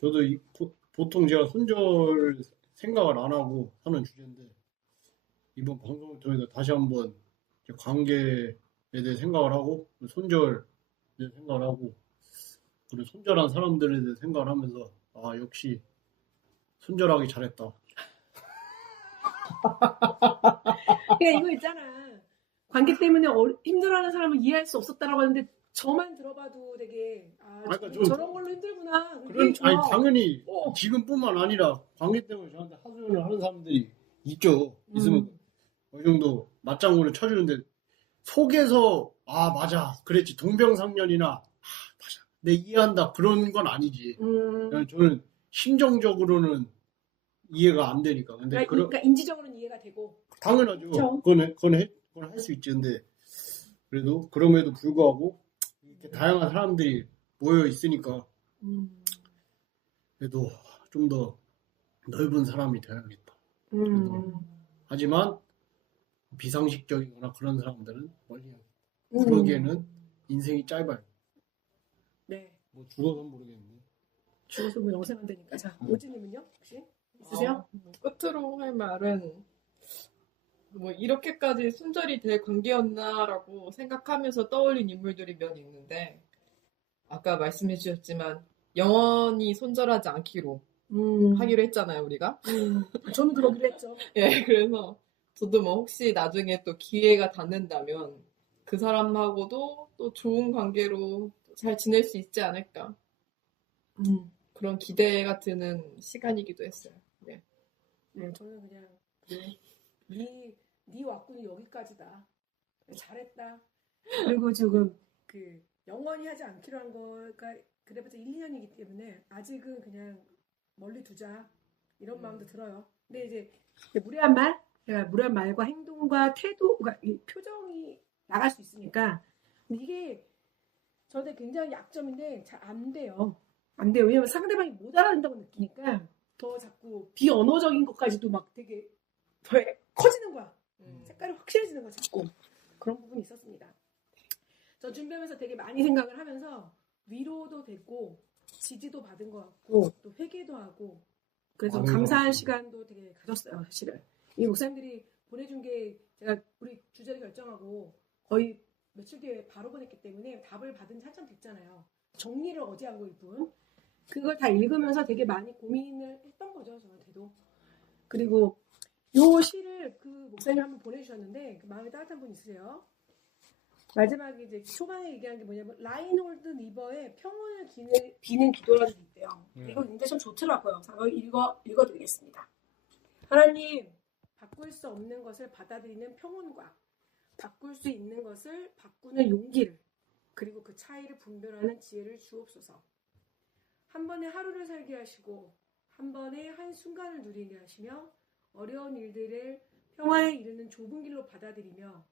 저도 보통 제가 손절 생각을 안 하고 하는 주제인데 이번 방송을 통해서 다시 한번 관계에 대해 생각을 하고 손절에 대해 생각을 하고 그리고 손절한 사람들에 대해 생각을 하면서 역시 손절하기 잘했다. 그냥 이거 있잖아. 관계 때문에 힘들어하는 사람을 이해할 수 없었다라고 하는데 저만 들어봐도 되게 저런 걸로 힘들구나. 당연히 지금뿐만 아니라 관계 때문에 저한테 하소연을 하는 사람들이 있죠. 있으면 어느 정도 맞장구를 쳐주는데 속에서 맞아 그랬지 동병상련이나 맞아 내 이해한다 그런 건 아니지. 저는 심정적으로는 이해가 안 되니까. 근데 그러니까 인지적으로는 이해가 되고 당연하죠. 그쵸? 그건 할 수 있지. 근데 그래도 그럼에도 불구하고 이렇게 다양한 사람들이 모여 있으니까 그래도 좀 더 넓은 사람이 되어야겠다. 하지만 비상식적이거나 그런 사람들은 멀리 해야겠다. 그러기에는 인생이 짧아요. 네. 뭐 죽어서는 모르겠는데. 죽어서 뭐 영생 안 되니까. 자, 오지님은요? 혹시 있으세요? 끝으로 할 말은 뭐 이렇게까지 손절이 될 관계였나라고 생각하면서 떠올린 인물들이 몇 있는데 아까 말씀해 주셨지만 영원히 손절하지 않기로 하기로 했잖아요, 우리가. 저는 그러기로 했죠. 예, 그래서 저도 뭐 혹시 나중에 또 기회가 닿는다면 그 사람하고도 또 좋은 관계로 잘 지낼 수 있지 않을까. 그런 기대가 드는 시간이기도 했어요. 네. 저는 그냥 네 왁구는 여기까지다. 잘했다. 그리고 지금 영원히 하지 않기로 한 거가 그래봤자 1, 2년이기 때문에 아직은 그냥 멀리 두자 이런 마음도 들어요. 근데 이제 무례한 말, 그러니까 무례한 말과 행동과 태도, 그러니까 이 표정이 나갈 수 있으니까. 근데 이게 저한테 굉장히 약점인데 잘 안 돼요. 안 돼요. 왜냐면 상대방이 못 알아듣는다고 느끼니까 더 자꾸 비언어적인 것까지도 막 되게 더 커지는 거야. 색깔이 확실해지는 거야, 자꾸. 그런 부분이 있었습니다. 저 준비하면서 되게 많이 생각을 하면서 위로도 됐고 지지도 받은 것 같고 또 회개도 하고 그래서 감사한 시간도 되게 가졌어요, 사실은. 이 목사님들이 보내준 게 제가 우리 주제를 결정하고 거의 며칠 뒤에 바로 보냈기 때문에 답을 받은 지 한참 됐잖아요. 정리를 어제 하고 일뿐. 그걸 다 읽으면서 되게 많이 고민을 했던 거죠, 저한테도. 그리고 요 시를 그 목사님 한번 보내주셨는데 그 마음이 따뜻한 분 있으세요? 마지막에 이제 초반에 얘기한 게 뭐냐면 라인홀드 리버의 평온을 비는 기도라는 게 있대요. 이거 굉장히 좀 좋더라고요. 제가 읽어드리겠습니다. 하나님, 바꿀 수 없는 것을 받아들이는 평온과 바꿀 수 있는 것을 바꾸는 용기를 그리고 그 차이를 분별하는 지혜를 주옵소서. 한 번에 하루를 살게 하시고 한 번에 한순간을 누리게 하시며 어려운 일들을 평화에 이르는 좁은 길로 받아들이며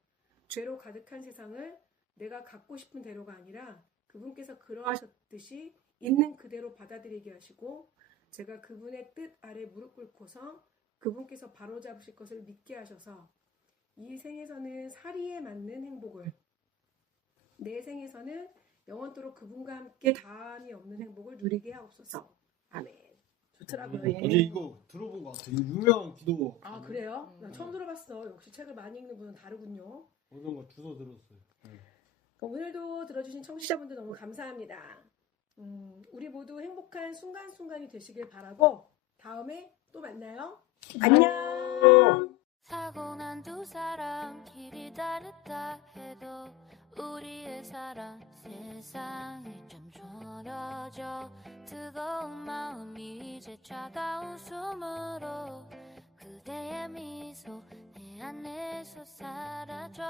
죄로 가득한 세상을 내가 갖고 싶은 대로가 아니라 그분께서 그러하셨듯이 있는 그대로 받아들이게 하시고 제가 그분의 뜻 아래 무릎 꿇고서 그분께서 바로잡으실 것을 믿게 하셔서 이 생에서는 사리에 맞는 행복을 내 생에서는 영원토록 그분과 함께 다함이 없는 행복을 누리게 하옵소서. 아멘. 좋더라고요. 어제 이거 들어본 것 같아요. 유명한 기도. 아 그래요? 난 처음 들어봤어. 역시 책을 많이 읽는 분은 다르군요. 어떤 거 주워 들었어요. 그럼 오늘도 들어주신 청취자분들 너무 감사합니다. 우리 모두 행복한 순간순간이 되시길 바라고 다음에 또 만나요. 안녕. 사고 난 두 사람 길이 다르다 해도 우리의 사랑 세상이 좀 멀어져 뜨거운 마음이 이제 차가운 숨으로 그대의 미소 내 안에서 사라져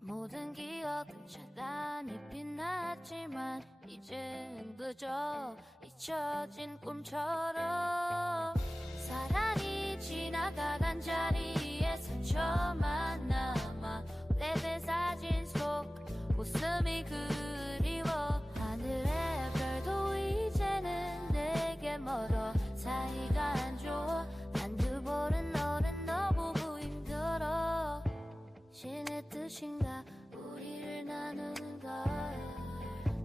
모든 기억은 차단이 빛났지만 이젠 그저 잊혀진 꿈처럼 사랑이 지나가간 자리에 상처만 남아 오래된 사진 속 웃음이 그리워 하늘의 별도 이제는 내게 멀어 사이가 안 좋아 한두 볼은 너는 너무 힘들어 신의 뜻인가 우리를 나누는 걸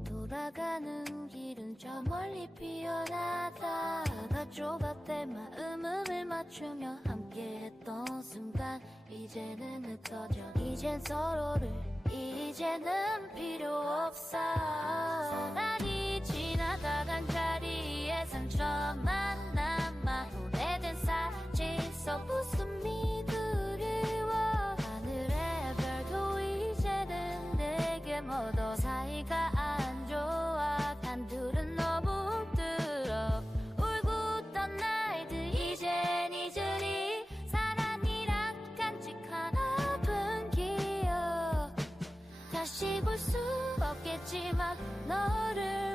돌아가는 길은 저 멀리 피어나다가 좁았대 마음을 맞추며 함께했던 순간 이제는 흩어져 이젠 서로를 이제는 필요 없어 사랑이 지나가간 자리에 상처만 남아 오래된 사진 속 웃음이 그리워 하늘의 별도 이제는 내게 묻어 사이가 안 좋아 단둘은 너무 힘들어 울고 떤 날들 이젠 잊으리 사랑이란 간직한 아픈 기억 다시 볼 수 없겠지만 너를